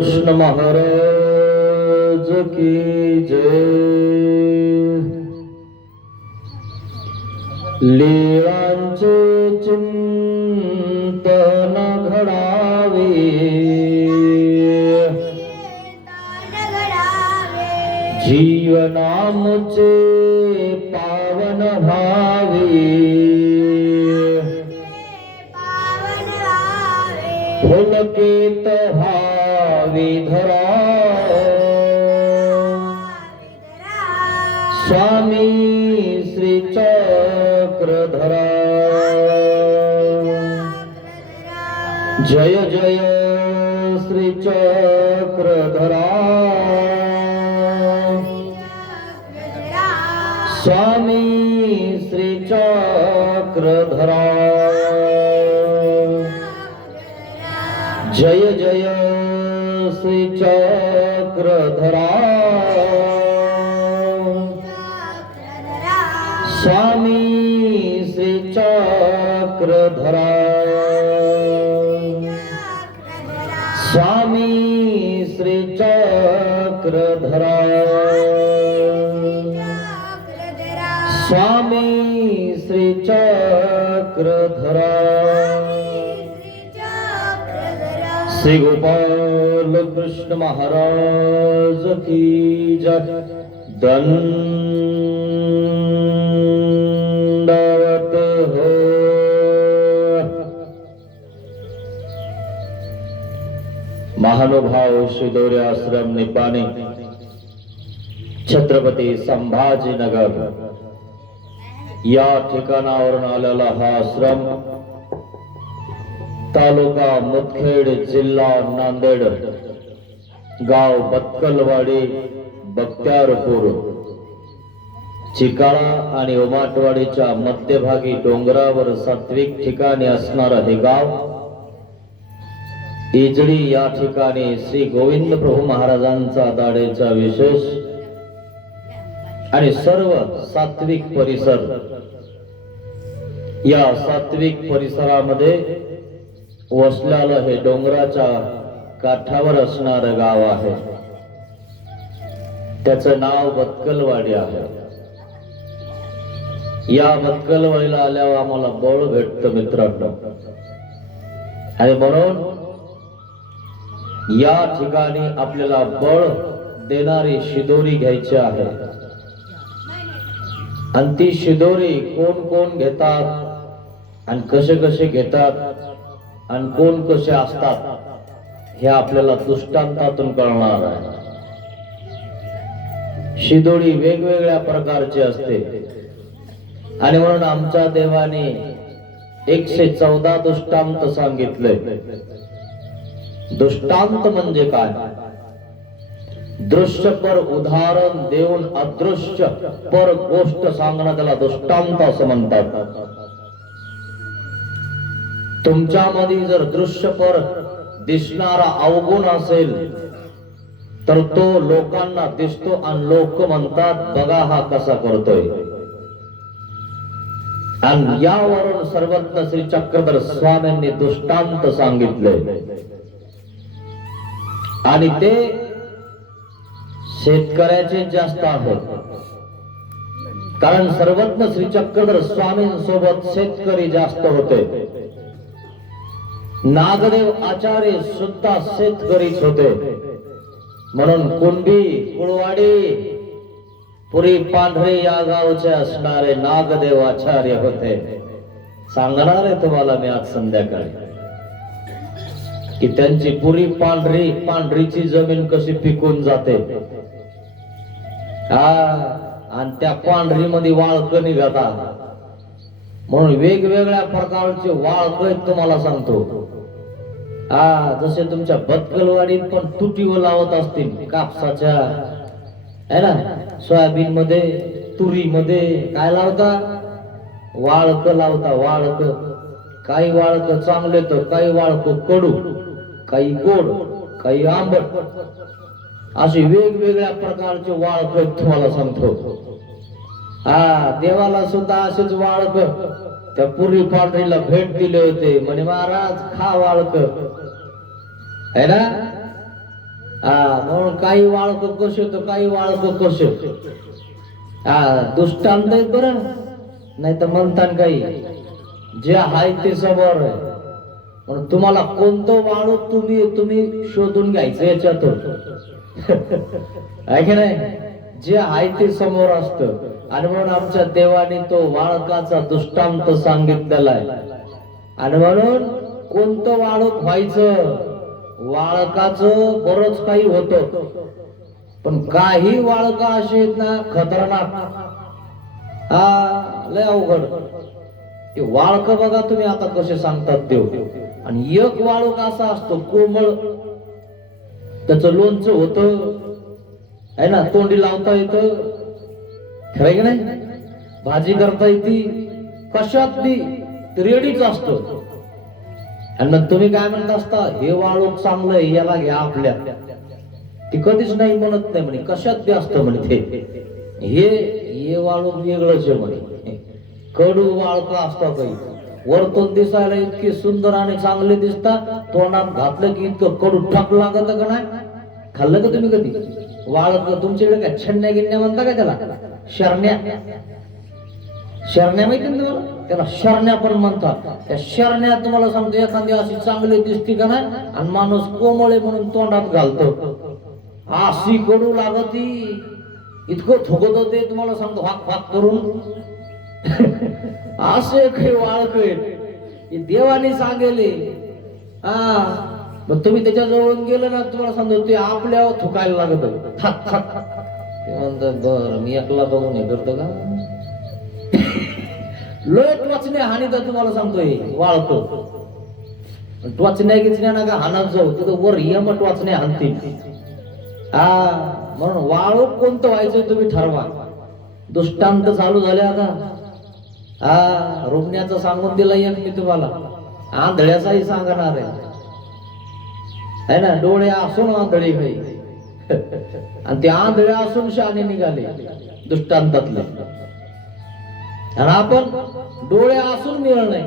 कृष्ण महाराज की जय। लीळांचे चिंतन घडावे, जीवनामुचे पावन भावे, फुलकेत भावी धरा, स्वामी श्री चक्रधरा। जय जय श्री चक्रधरा, स्वामी श्री चक्रधरा। जय जय श्री चक्रधरा, स्वामी श्री चक्रधरा। स्वामी श्री चक्रधरा, स्वामी श्री चक्रधरा। श्री गोपाल कृष्ण महाराज की जय। दंडवत हो। महानुभाव शिदोरी आश्रम निपाणी, छत्रपती संभाजीनगर या ठिकाणावरून आलेला हा आश्रम तालुका मुदखेड, जिल्हा नांदेड, गाव बत्कलवाडी, बख्त्यारपूर, चिकाळा आणि उमाटवाडीच्या मध्यभागी डोंगरावर सात्विक ठिकाणी असणारे हे गाव इजडी या ठिकाणी श्री गोविंद प्रभू महाराजांचा दाढेचा विशेष आणि सर्व सात्विक परिसर। या सात्विक परिसरामध्ये वसलेलं हे डोंगराच्या काठावर असणारं गाव आहे। त्याचं नाव बत्कलवाडी आहे। या बत्कलवाडीला आल्यावर आम्हाला बळ भेटतं मित्रांनो, आणि म्हणून या ठिकाणी आपल्याला बळ देणारी शिदोरी घ्यायची आहे। आणि ती शिदोरी कोण कोण घेतात आणि कसे कसे घेतात आणि कोण कसे असतात हे आपल्याला दृष्टांतातून कळणार आहे। शिदोरी वेगवेगळ्या प्रकारची असते आणि म्हणून आमच्या देवाने 114 दृष्टांत सांगितले। दृष्टांत म्हणजे काय? दृश्य पर उदाहरण देऊन अदृश्य पर गोष्ट सांगणं त्याला दृष्टांत असं म्हणतात। तुमच्यामध्ये जर दृश्य पर दिसणारा अवगुण असेल तर तो लोकांना दिसतो आणि लोक म्हणतात बघा हा कसा करतोय। आणि यावरून सर्वज्ञ श्री चक्रधर स्वामींनी दृष्टांत सांगितले आणि ते शेतकऱ्याचे जास्त आहेत, कारण सर्वज्ञ श्री चक्रधर स्वामींसोबत शेतकरी जास्त होते। नागदेव आचार्य सुद्धा शेतकरीच होते, म्हणून कुंडी, कुळवाडी, पुरी पांढरे या गावचे असणारे नागदेव आचार्य होते। सांगणार आहे तुम्हाला मी आज संध्याकाळी की त्यांची पुरी पांढरीची जमीन कशी पिकून जाते, आणि त्या पांढरीमध्ये वाळक निघतात। म्हणून वेगवेगळ्या प्रकारचे वाळक तुम्हाला सांगतो। जसे तुमच्या बत्कलवाडीत पण तुटीव लावत असतील कापसाच्या, है ना, सोयाबीन मध्ये, तुरी मध्ये काय लावता? वाळक लावता। वाळक, काही वाळक चांगले तर काही वाळक कडू, काही गोड, काही आंबट, असे वेगवेगळ्या प्रकारचे वाळक तुम्हाला सांगतो। देवाला सुद्धा असेच वाळक त्या पुरी पांढरीला भेट दिले होते, म्हणे महाराज खा वाळक, है ना, काही वाळक कसे तर काही वाळक कसे दुष्टांत आहेत बरं, नाही तर म्हणतात काही जे आहे ते समोर आहे. पण तुम्हाला कोणतं वाळू तुम्ही शोधून घ्यायचं याच्यातून आहे की नाही, जे आहे ते समोर असतं. आणि म्हणून आमच्या देवाने तो वाळकाचा दृष्टांत सांगितलेला आहे. आणि म्हणून कोणतं वाळूक व्हायचं, वाळकाचं बरंच काही होतं, पण काही वाळका असे आहेत ना खतरनाक, लय अवघड. ते वाळक बघा तुम्ही आता कसे सांगतात देव. आणि एक वाळूक असा असतो कोमळ, त्याचं लोणचं होतं आहे ना, तोंडी लावता येतं, खरं की नाही, भाजी करता येते, कशात बी रेडीच असतो. आणि मग तुम्ही काय म्हणत असता, हे वाळूक चांगलंय याला घ्या आपल्या, ती कधीच नाही म्हणत नाही म्हणे, कशात बी असतं म्हणे ते, हे वाळूक वेगळंच आहे म्हणे, कडू वाळक असतं काही, वरतून दिसायला इतके सुंदर आणि चांगले दिसतात, तोंडात घातलं की इतकं कडू ठक लागत का नाही. खाल्लं का तुम्ही कधी वाळक? तुमच्याकडे काय छन्या गिन्या म्हणता का त्याला? शरण्या, शरण्या माहिती ना तुम्हाला, त्याला शरण्या पण म्हणतात. त्या शरण्या तुम्हाला सांगतो, एखादी अशी चांगली दिसती का नाही आणि माणूस कोमळे म्हणून तोंडात घालतो, अशी कडू लागती, इतकं थुकत होते तुम्हाला सांगतो, हाक हाक करून. असे काही वाळक आहेत देवाने सांगेले. मग तुम्ही त्याच्या जवळून गेलं ना, तुम्हाला सांगतो ते आपल्यावर थुकायला लागत. ते म्हणतात बर मी एकला बघून हे करतो का, लय टोचण्या हानी तर तुम्हाला सांगतोय वाळत. टोचण्या गिचण्या ना का हाणत जाऊ, तिथं वर यम टोचण्या हाणतील. म्हणून वाळूक कोणतं व्हायचं तुम्ही ठरवा. दृष्टांत चालू झाले आता. रुग्णाचं सांगून दिलं एक मी तुम्हाला, आंधळ्याचाही सांगणार आहे ना, डोळे असून आंधळी काही आणि ते आंधळे असून शहाणे निघाले दृष्टांतातले, आणि आपण डोळे असून मिळणार नाही.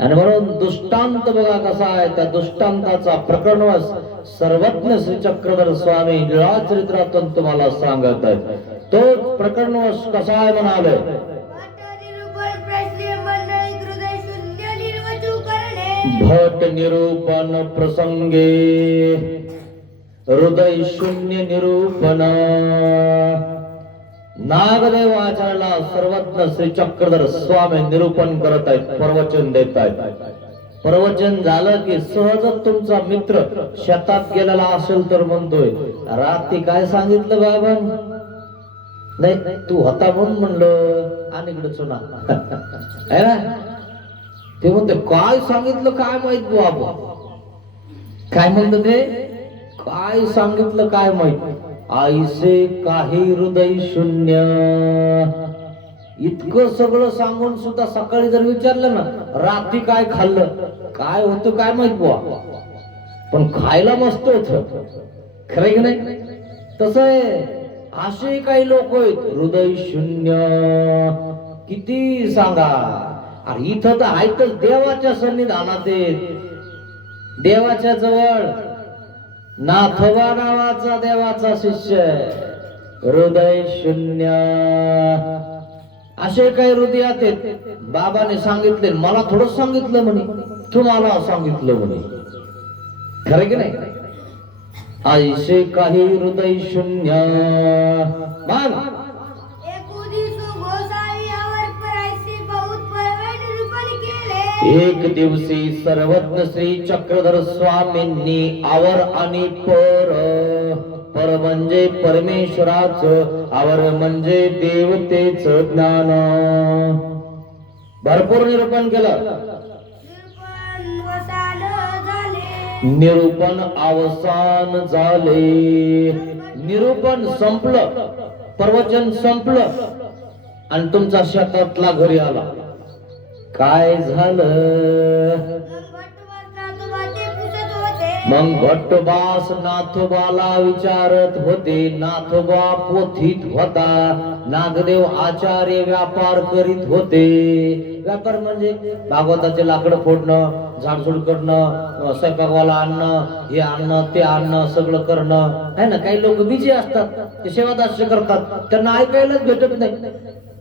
आणि म्हणून दृष्टांत बघा कसा आहे. त्या दृष्टांताचा प्रकरणवश सर्वज्ञ श्री चक्रधर स्वामी लीळा चरित्रातून तुम्हाला सांगत आहे. तो प्रकरणवश कसा आहे म्हणाले, भट निरूपण प्रसंगे हृदय शून्य निरूपण. नागदेव आचार्याला सर्वज्ञ श्री चक्रधर स्वामी निरूपण करत आहेत, प्रवचन देत आहेत. प्रवचन झालं की सहजच तुमचा मित्र शेतात गेलेला असेल तर म्हणतोय, रात्री काय सांगितलं बाबा? नाही तू होता म्हणून म्हणलं आणि इकडे चुना आहे ना. ते म्हणते काय सांगितलं काय माहित बाबा, काय म्हणत ते, काय सांगितलं काय माहित. आईसे काही हृदय शून्य. इतकं सगळं सांगून सुद्धा सकाळी जर विचारलं ना रात्री काय खाल्लं, काय होतं काय माहित बुवा, पण खायला मस्त होत, खरं की नाही. तस आहे, असे काही लोक आहेत हृदय शून्य. किती सांगा, अरे इथं तर आहेतच देवाच्या सन्निधानात, देवाच्या जवळ. नाथोबा नावाचा देवाचा शिष्य, हृदय शून्य. असे काही हृदयात आहेत. बाबाने सांगितले, मला थोडं सांगितलं म्हणे, तुम्हाला सांगितलं म्हणे, खरं की नाही. ऐसे काही हृदय शून्य. एक दिवशी सर्वज्ञ श्री चक्रधर स्वामींनी आवर आणि पर म्हणजे परमेश्वराचं, आवर म्हणजे देवतेचं ज्ञान भरपूर निरूपण केलं. निरूपण अवसान झाले. निरूपण संपलं, प्रवचन संपलं आणि तुमचा शेतातला घरी आला. काय झालं मग? भट्टबास नाथोबाला विचारत होते. नाथोबा पोथीत होता, नागदेव आचार्य व्यापार करीत होते. व्यापार म्हणजे भागवताचे लाकडं फोडणं, झाडझुड करणं, स्वयंपाकवाला आणणं, हे आणणं ते आणणं सगळं करणं आहे ना. काही लोक बिझी असतात, ते सेवादास्य करतात, त्यांना ऐकायलाच भेटत नाही.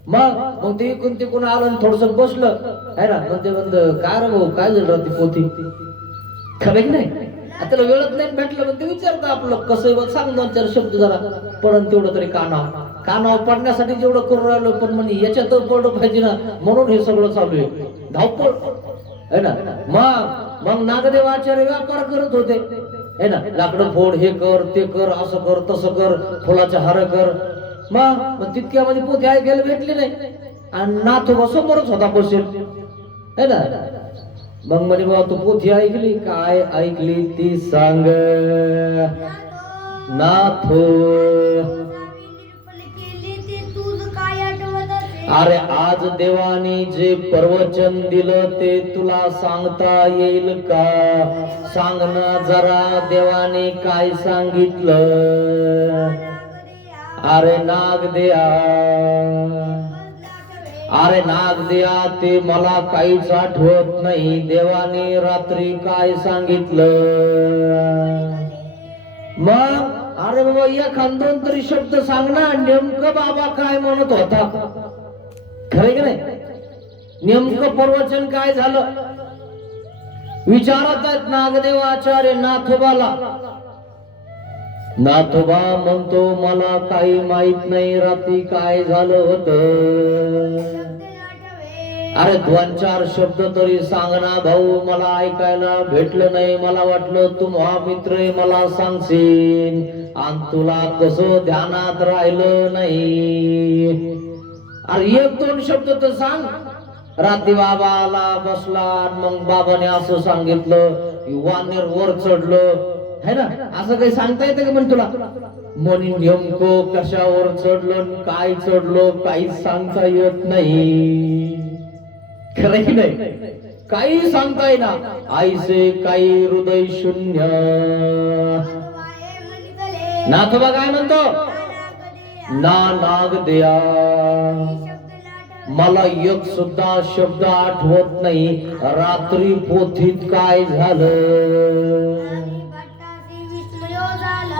मग ते इकडून तिकडून आलं थोडस बसलं आहे ना, मग ते म्हणत काय रे भाऊ काय झालं ती पोथी खरं की नाही. त्याला वेळच नाही भेटलं, पण ते विचारतं आपलं कसं सांग दोन चार शब्द जरा पडन तेवढं तरी कानावर पडण्यासाठी जेवढं करून राहिलो, पण म्हणजे याच्यात पडलं पाहिजे ना, म्हणून हे सगळं चालू आहे धावपळ आहे ना. मग नागदेव आचार्य व्यापार करत होते है ना, लाकडं फोड, हे कर ते कर, असं कर तसं कर, फुलाचे हार कर. मग तितक्यामध्ये पोथी ऐकायला भेटली नाही, आणि नाथोबा समोरच होता बसेल है ना. मग म्हणे बाबा तू पोथी ऐकली, काय ऐकली ती सांग नाथो. अरे आज देवानी जे प्रवचन दिलं ते तुला सांगता येईल का? सांग ना जरा देवाने काय सांगितलं. अरे नागदेया, अरे नागदेया ते मला काहीच आठवत नाही, देवाने रात्री काय सांगितलं. मग अरे बाबा एखादं तरी शब्द सांग ना, नेमकं बाबा काय म्हणत होता, खरं की नाही. नेमकं प्रवचन काय झालं विचारत आहेत नागदेव आचार्य नाथोबाला. नाथोबा म्हणतो मला काही माहित नाही रात्री काय झालं होतं. अरे दोन चार शब्द तरी सांग ना भाऊ, मला ऐकायला भेटलं नाही. मला वाटलं तू महामित्र आहे, मला सांगशील, आणि तुला कसं ध्यानात राहिलं नाही. अरे एक दोन शब्द तर सांग. रात्री बाबा आला बसला, मग बाबाने असं सांगितलं, वानेर वर चढलं है ना, असं काही सांगता येतं का म्हण तुला. म्हणे नेमकं कशावर चढलं काय चढलो काहीच सांगता येत नाही, खरं की नाही. काही सांगता येईना, आईसे काही हृदय शून्य. नाथोबा काय म्हणतो, ना नागदेया मला एक सुद्धा शब्द आठवत नाही, रात्री पोथीत काय झालं.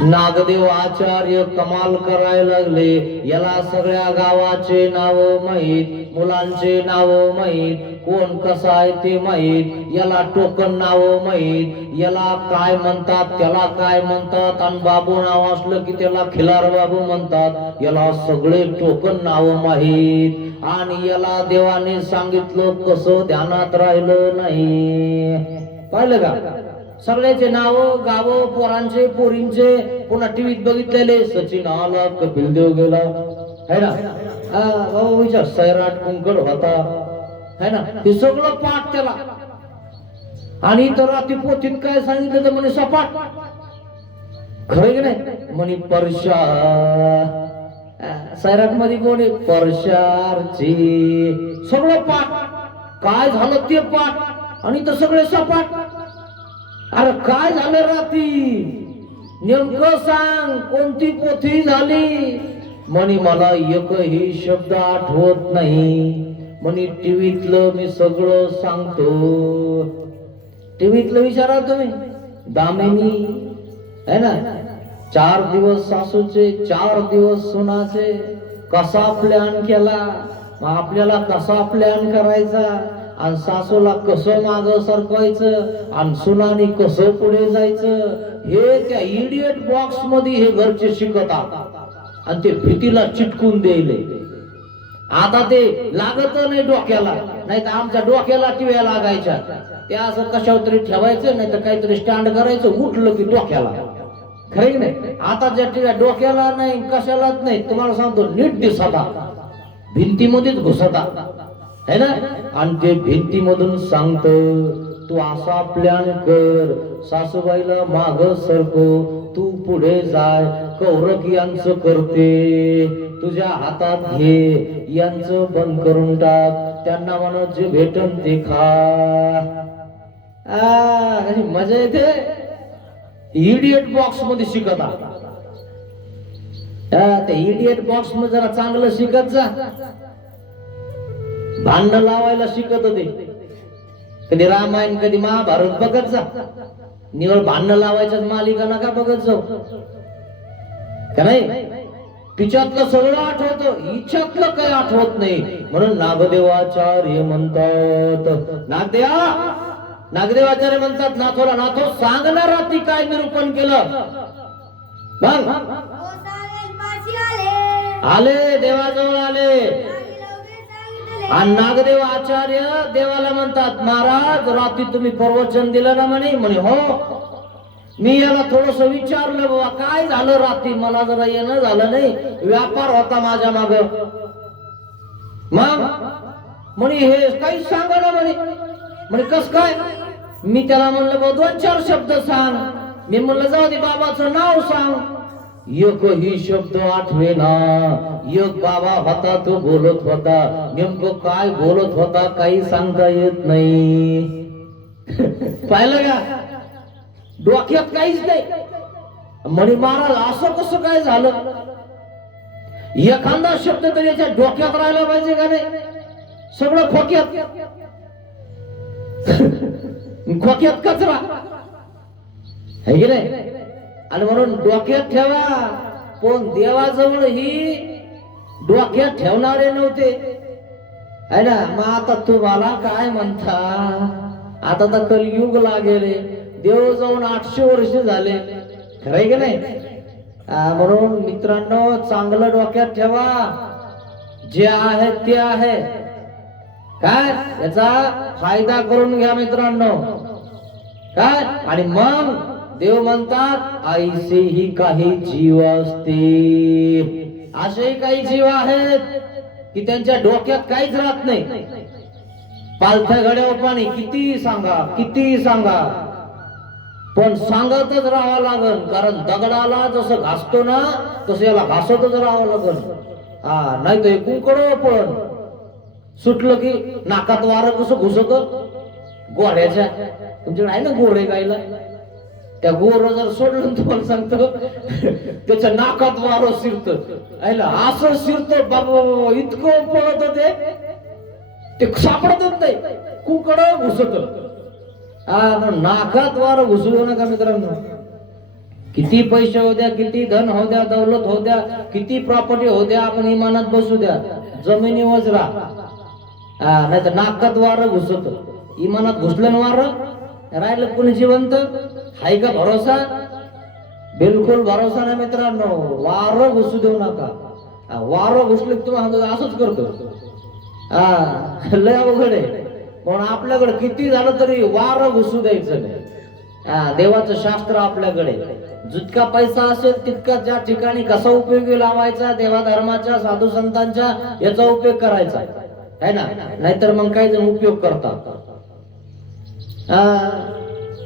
नागदेव आचार्य कमाल करायला लागले. याला सगळ्या गावाचे नाव माहीत, मुलांचे नाव माहीत, कोण कसा आहे ते माहीत, याला टोकन नाव माहीत, याला काय म्हणतात त्याला काय म्हणतात, आणि बाबू नाव असलं की त्याला खिलार बाबू म्हणतात. याला सगळे टोकन नाव माहीत, आणि याला देवाने सांगितलं कसं ध्यानात राहिलं नाही. पाहिलं का सगळ्याचे नाव गाव, पोरांचे पोरींचे, पुन्हा टीव्हीत बघितलेले, सचिन आला कपिल देव गेला है ना, बाबा विचार सैराट कुंकड होता है ना, हे सगळं पाठ त्याला. आणि तर रात्री पोथीत काय सांगितलं तर म्हणे सपाट, खरं की नाही. म्हणे परशा, सैराट मध्ये कोणी परशारची, सगळं पाठ, काय झालं ते पाठ, आणि तर सगळे सपाट. अरे काय झालं रात्री नेमकं सांग, कोणती पोथी झाली. म्हणे मला एकही शब्द आठवत नाही. म्हणे टीव्हीतलं मी सगळं सांगतो. टीव्हीतलं विचारा तुम्ही, दामिनी है ना, 4 दिवस सासूचे 4 दिवस सुनाचे, कसा प्लॅन केला, आपल्याला कसा प्लॅन करायचा, आणि सासूला कसं माग सरकवायचं, आणि सुनानी कसं पुढे जायचं, हे त्या इडियट बॉक्स मध्ये हे घरचे शिकतात, आणि ते भीतीला चिटकून द्यायले. आता ते लागत नाही डोक्याला, नाही तर आमच्या डोक्याला टिव्या लागायच्या, ते असं कशावर तरी ठेवायचं, नाही तर काहीतरी स्टँड करायचं, उठलं की डोक्याला, खरं नाही. आता ज्या टिव्या डोक्याला नाही कशालाच नाही, तुम्हाला सांगतो नीट दिसता, भिंतीमध्येच घुसता है ना. आणि ते भिंतीमधून सांगत तू असा प्लॅन कर, सासूबाईला माग सरको, तू पुढे जाय, कौरक यांचं करते, तुझ्या हातात घे, यांचं बंद करून टाक, त्यांना म्हणा जे भेटन ते खा. मजा येते. इडियट बॉक्स मध्ये शिकत, त्या इडियट बॉक्स मध्ये जरा चांगलं शिकत जा. भांडण लावायला शिकत होते कधी रामायण कधी महाभारत बघत जा. निवळ भांडण लावायचं मालिका नका बघत जाऊ का नाही. तिच्यातलं सगळं आठवतं, हिच्यातलं काही आठवत नाही. म्हणून नागदेवाचार्य म्हणतात, नागदेवाचार्य म्हणतात नाथोला, नाथो सांगणार रात्री काय निरूपण केलं. आले देवाजवळ आले आणि नागदेव आचार्य देवाला म्हणतात, महाराज रात्री तुम्ही प्रवचन दिलं ना म्हणे. म्हणे हो. मी याला थोडस विचारलं, बाबा काय झालं रात्री, मला जरा येणं झालं नाही, व्यापार होता माझ्या माग. मग म्हणे हे काही सांगा ना म्हणे. म्हणे कस काय. मी त्याला म्हणलं बा 2-4 शब्द सांग. मी म्हणलं जाऊ दे बाबाचं नाव सांग. एकही शब्द आठवेना. एक बाबा होता तो बोलत होता, नेमकं काय बोलत होता काही सांगता येत नाही. पाहिलं का, डोक्यात काहीच नाही. म्हणे महाराज असं कसं काय झालं. एखादा शब्द तरी याच्या डोक्यात राहिला पाहिजे का नाही. सगळं खोक्यात खोक्यात कचरा आहे की नाही. आणि म्हणून डोक्यात ठेवा. पण देवाजवळ ही डोक्यात ठेवणारे नव्हते आहे ना. मग आता तुम्हाला काय म्हणता, आता तर कलयुग लागेल. देव जाऊन 800 वर्ष झाले, खरंय की नाही. म्हणून मित्रांनो चांगलं डोक्यात ठेवा. जे आहे ते आहे, काय याचा फायदा करून घ्या मित्रांनो. काय आणि मग देव म्हणतात, ऐसे ही काही जीव असते. असेही काही जीव आहेत की त्यांच्या डोक्यात काहीच राहत नाही. पालथ्या घड्यावर पाणी किती सांगा पण सांगतच राहावं लागल. कारण दगडाला जसं घासतो ना तसं याला घासतच राहावं लागल. नाही तर कुंकड पण सुटलं की नाकात वारं कसं घुसत गोऱ्याच्या. तुमच्याकडे आहे ना गोरे गायला, त्या गोर जर सोडलं तुम्हाला सांगतो त्याच्या नाकात वारं शिरत असं शिरत बाबा. इतकं पळत ते सापडतच नाही, कुंकड घुसत. नाकात वारं घुसू देऊ नका मित्रांनो. किती पैसे होऊ द्या, किती धन होऊ द्या, दौलत होऊ द्या, किती प्रॉपर्टी होऊ द्या, आपण इमानात बसू द्या, जमिनीवर राहा. नाही तर नाकात वारं घुसत. इमानात घुसलं ना वारं, राहिलं कोणी जिवंत हाय का भरोसा. बिलकुल भरोसा नाही मित्रांनो. वारं घुसू देऊ नका. वारं घुसलं की तुम्हाला असंच करतो. लय अवघड आहे. पण आपल्याकडे किती झालं तरी वारं घुसू द्यायचं नाही. देवाचं शास्त्र आपल्याकडे जितका पैसा असेल तितका ज्या ठिकाणी कसा उपयोगी लावायचा, देवा धर्माच्या साधू संतांच्या याचा उपयोग करायचा है ना. नाहीतर मग काही जण उपयोग करतात.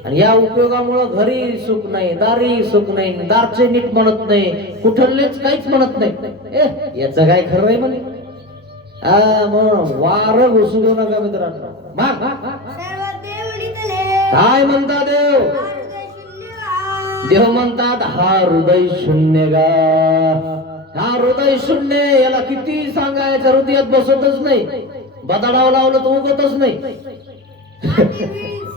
आणि या उपयोगामुळं घरी सुख नाही, दारी सुख नाही, दारचे नीट म्हणत नाही, कुठलेच काहीच म्हणत नाही. याचं काय खरं आहे म्हणे. वार घुसू देऊ नका मित्रांनो. काय म्हणता देव. देव म्हणतात हा हृदय शून्य गा. हा हृदय शून्य. याला किती सांगायचं हृदयात बसतच नाही. बदाडाव लावलं तर उगतच नाही.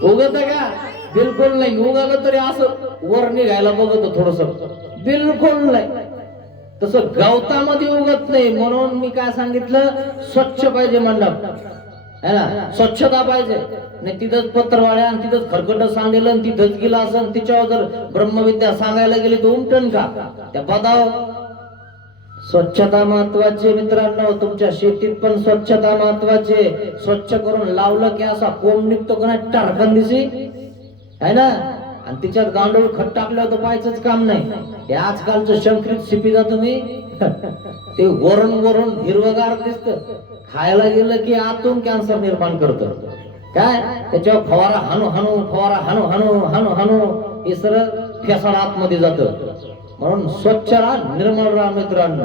उगत का बिलकुल नाही. उगालं तरी असं वर निघायला बघत थोडस, बिलकुल नाही. तसं गवतामध्ये उगत नाही. म्हणून मी काय सांगितलं, स्वच्छ पाहिजे मंडप है ना. स्वच्छता पाहिजे. नाही तिथंच पत्रवाड्या आणि तिथंच खरकट सांगितलं आणि तिथंच गेला असं, तिच्यावर जर ब्रह्मविद्या सांगायला गेली तर उमटन का त्या पदाव. स्वच्छता महत्वाची मित्रांनो. तुमच्या शेतीत पण स्वच्छता महत्वाची. स्वच्छ करून लावलं की असा कोंब निघतो का नाही टारकन दिसी है ना. आणि तिच्यात गांडूळ खत टाकल्यावर तर पाहायचंच काम नाही. हे आजकालचं शंकरित शिपीजा तुम्ही ते वरून हिरवगार दिसत, खायला गेलं की आतून कॅन्सर निर्माण करतं. काय त्याच्यावर फवारा हाणू हे सरळ फेसाळ आतमध्ये जातं. म्हणून स्वच्छ राहा, निर्मळ राहा मित्रांनो.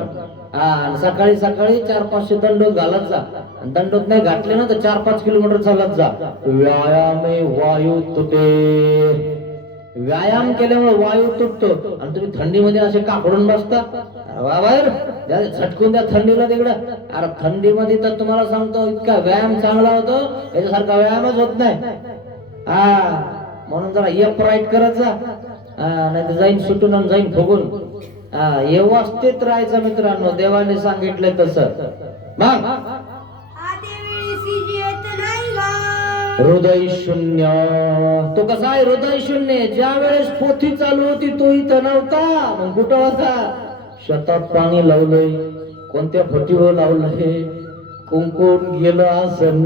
सकाळी 4-500 दंडोत घालत जा. दंडोत नाही घातले ना तर 4-5 किलोमीटर चालत जा. व्यायामे वायू तुटे. व्यायाम केल्यामुळे वायू तुटतो. आणि तुम्ही थंडीमध्ये असे काकडून बसता बाहेर, झटकून द्या थंडीला तिकडं. अरे थंडीमध्ये तर तुम्हाला सांगतो इतका व्यायाम चांगला होतो, याच्यासारखा व्यायामच होत नाही. म्हणून जरा एक राईट करत जा, नाही तर जाईन सुटून आणि जाईन फुगून. व्यवस्थित राहायचं मित्रांनो, देवाने सांगितलंय तसं. मग हृदय शून्य, तो कसा आहे हृदय शून्य? ज्या वेळेस पोथी चालू होती तो इथं नव्हता, मग कुठं होता? शेतात पाणी लावलंय, कोणत्या फटीवर लावलंय, कुंकून गेलं आसन,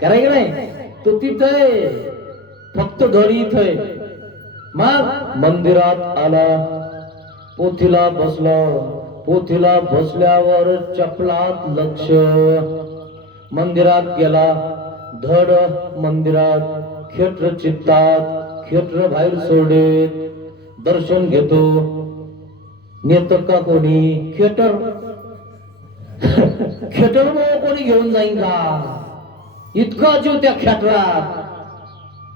कराय की नाही? तो तिथं फक्त घरी इथं. मग मंदिरात आला, पोथीला बसला, पोथीला बसल्यावर चपलात लक्ष, मंदिरात गेला, धड मंदिरात, खेटर चित्तात, खेटर बाहेर सोडेत, दर्शन घेतो. नेत का कोणी? खेटर खेटर कोणी घेऊन जाईन का? इतका जीव त्या खेटरात.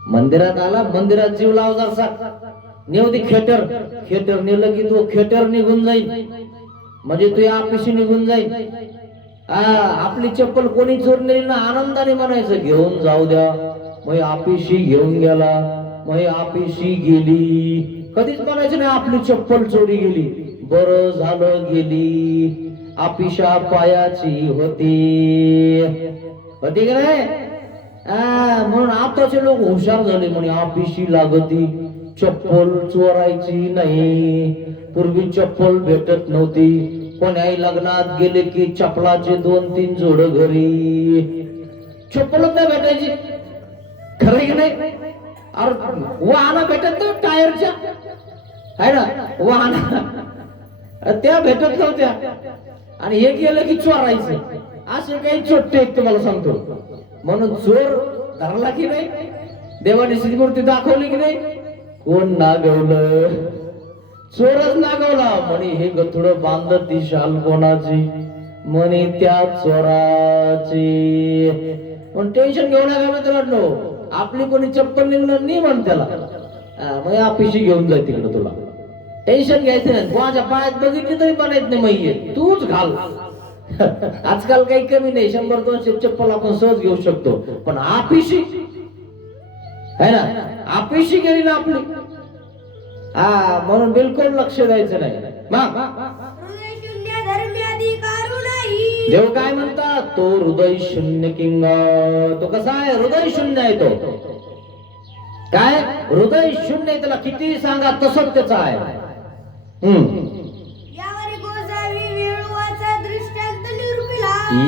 मंदिरात आला, मंदिरात जीव लाव जरसा, नेऊ दे खेटर. खेटर नेलं की तो खेटर निघून जाईल, म्हणजे तू या पिशी निघून जाईल. आपली चप्पल कोणी चोरली ना, आनंदाने म्हणायचं घेऊन जाऊ द्या. मग आपिशी घेऊन गेला, मग आपिशी गेली. कधीच म्हणायचं नाही आपली चप्पल चोरी गेली. बरं झालं गेली, आपिशा पायाची होती, होती की नाही? म्हणून आताचे लोक हुशार झाले, म्हणे आपिशी लागती, चप्पल चोरायची नाही. पूर्वी चप्पल भेटत नव्हती, कोणाही लग्नात गेले की चपलाचे 2-3 जोड घरी, चप्पलच नाही भेटायची. खरं की नाही? अरे वाहना भेटत नाही टायरच्या, आहे ना वाहना, त्या भेटत नव्हत्या. आणि हे गेलं की चोरायचं. असे काही चोट्टे आहेत तुम्हाला सांगतो. म्हणून चोर धरला की नाही, देवाने श्रीमूर्ती दाखवली की नाही, कोण नागवलं? चोरच नागवला. म्हणे हे गथुड बांधत ती शाल कोणाची? म्हणे त्या चोराची. पण टेन्शन घेऊ नका मित्रांनो, आपली कोणी चप्पल निघलं नाही म्हण त्याला, मग आपिशी घेऊन जाय तिकडे. तुला टेन्शन घ्यायचं नाही. माझ्या पायात बघितली तरी बनायत नाही, मग तूच घाल. आजकाल काही कमी नाही, 100-200 चप्पल आपण सहज घेऊ शकतो. पण आपिशी है ना, आपिशी गेली ना आपली. म्हणून बिलकुल लक्ष द्यायचं नाही. देव काय म्हणतात? तो हृदय शून्य किंग. तो कसा आहे? हृदय शून्य आहे. तो काय हृदय शून्य आहे, त्याला किती सांगा तसंच त्याचं आहे.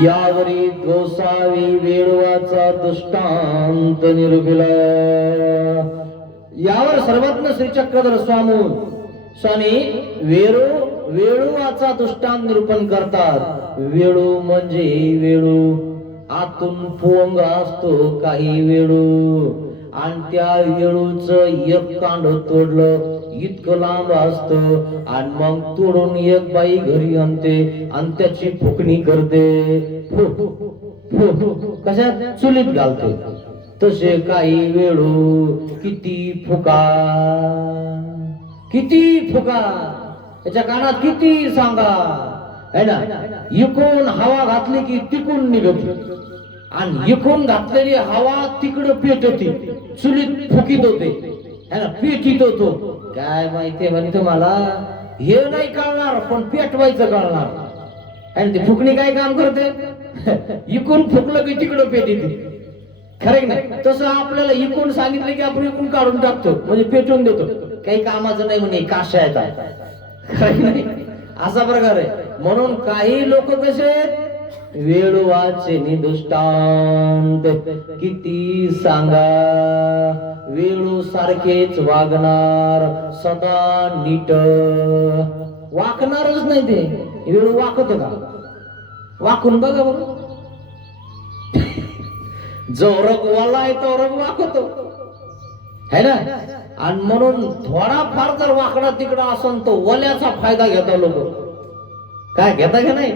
यावरी गोसावी वेळवाचा दृष्टांत निरूपिला. यावर सर्वज्ञ श्री चक्रधर स्वामी वेळूचा दृष्टांत निरूपण करतात. वेळू म्हणजे वेळू, आतून पोंग असतो काही वेळू, आणि त्या वेळूच एक कांड तोडलं इतकं लांब असतं, आणि मग तोडून एक बाई घरी आणते आणि त्याची फुकणी करते. कशात? चुलीत घालते. तसे काही वेळू किती फुका, किती फुका, त्याच्या कानात किती सांगा, है ना? इकून हवा घातली की तिकून निघते, आणि इकून घातलेली हवा तिकडं पेटती, चुलीत फुकीत होते, है ना, पेटीत होतो. काय माहितीये म्हणे तुम्हाला? हे नाही कळणार, पण पेटवायचं कळणार. आणि ती फुकणी काय काम करते? इकून फुकलं की तिकडं पेटीत. खरं नाही? तसं आपल्याला इकून सांगितलं की आपण इकून काढून टाकतो, म्हणजे पेटवून देतो. काही कामाचं नाही म्हणे, काशा येतात. खरं नाही? असा प्रकार आहे. म्हणून काही लोक कसे वेळवाचे निदृष्टांत किती सांगा, वेळू सारखेच वागणार, सदा नीट वाकणारच नाही. ते वेळू वाकत का? वाकून बघा बरं. जोरक वाला आहे तोरक वाकतो, है ना? आणि म्हणून थोडाफार जर वाकडा तिकडा असेल तो वल्याचा फायदा घेता लोक. काय घेता का नाही?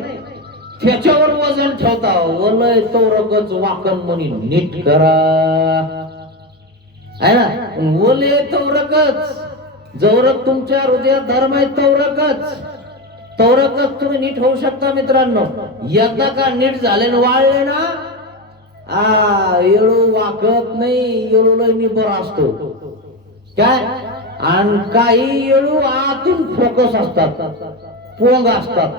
त्याच्यावर वजन ठेवता. वलय तोरकच वाकन म्हणी नीट करा, है ना? वले तोरकच. जवरक तुमच्या हृदयात धर्म आहे तोरकच तुम्ही नीट होऊ शकता मित्रांनो. एकदा का नीट झाले वाळले ना, येळू वाकत नाही, येळू लय निबर असतो काय. आणि काही येळू आतून फोकस असतात, पोंग असतात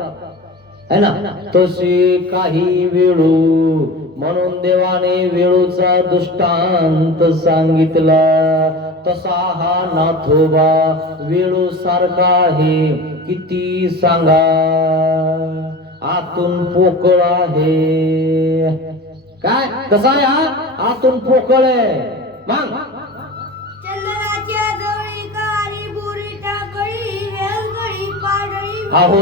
है ना. तसे काही वेळू, म्हणून देवाने वेळूचा दृष्टांत सांगितला. तसा हा नाथोबा वेळू सारखा आहे, किती सांगा, आतून पोकळ आहे. काय कसा आहे हा? आतून पोकळ आहे. मग अहो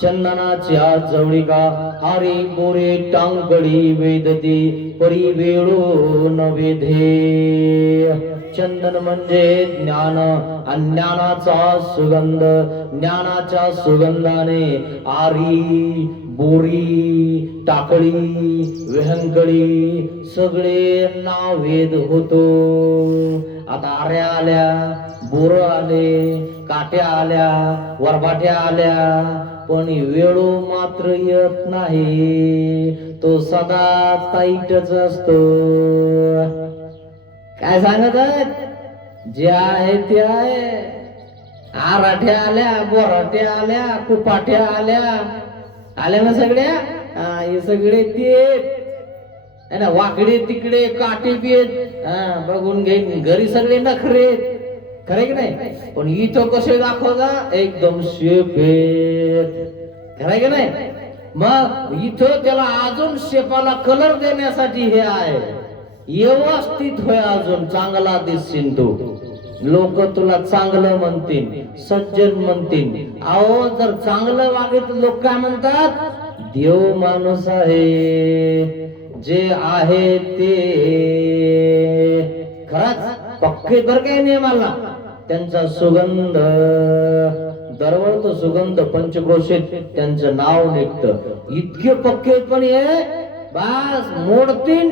चंदनाच्या जवळिका हरी बोरे टांगडी वेदती, परी वेळू न वेधे. चंदन म्हणजे ज्ञान, आणि ज्ञानाचा सुगंध. ज्ञानाच्या सुगंधाने आरी बोरी टाकळी वेहंकळी सगळ्यांना वेद होतो. आता आऱ्या आल्या, बोर आले, काट्या आल्या, वरबाट्या आल्या, पण वेळू मात्र येत नाही. तो सदा ताईटच असतो. काय सांगत आहेत? जे आहे ते आहे. आराठ्या आल्या, बोराट्या आल्या, कुपाट्या आल्या ना सगळ्या. हे सगळे ते ना, वाकडे तिकडे काटे बियत बघून घेईन घरी सगळे नखरे, खरे की नाही. पण इथं कसे दाखवता, एकदम शेपेत, खरं की नाही. मग इथं त्याला अजून शेपाला कलर देण्यासाठी हे आहे, व्यवस्थित होय, अजून चांगला दिसशील तू. लोक तुला चांगलं म्हणतील, सज्जन म्हणतील. अहो जर चांगलं वागत लोक काय म्हणतात, देव माणूस आहे. जे आहे ते खरंच पक्के तर काही नियमाला. त्यांचा सुगंध दरवळतो, सुगंध पंचक्रोशीत त्यांचं नाव निघतं. इतके पक्के पण हे बस मोडतील,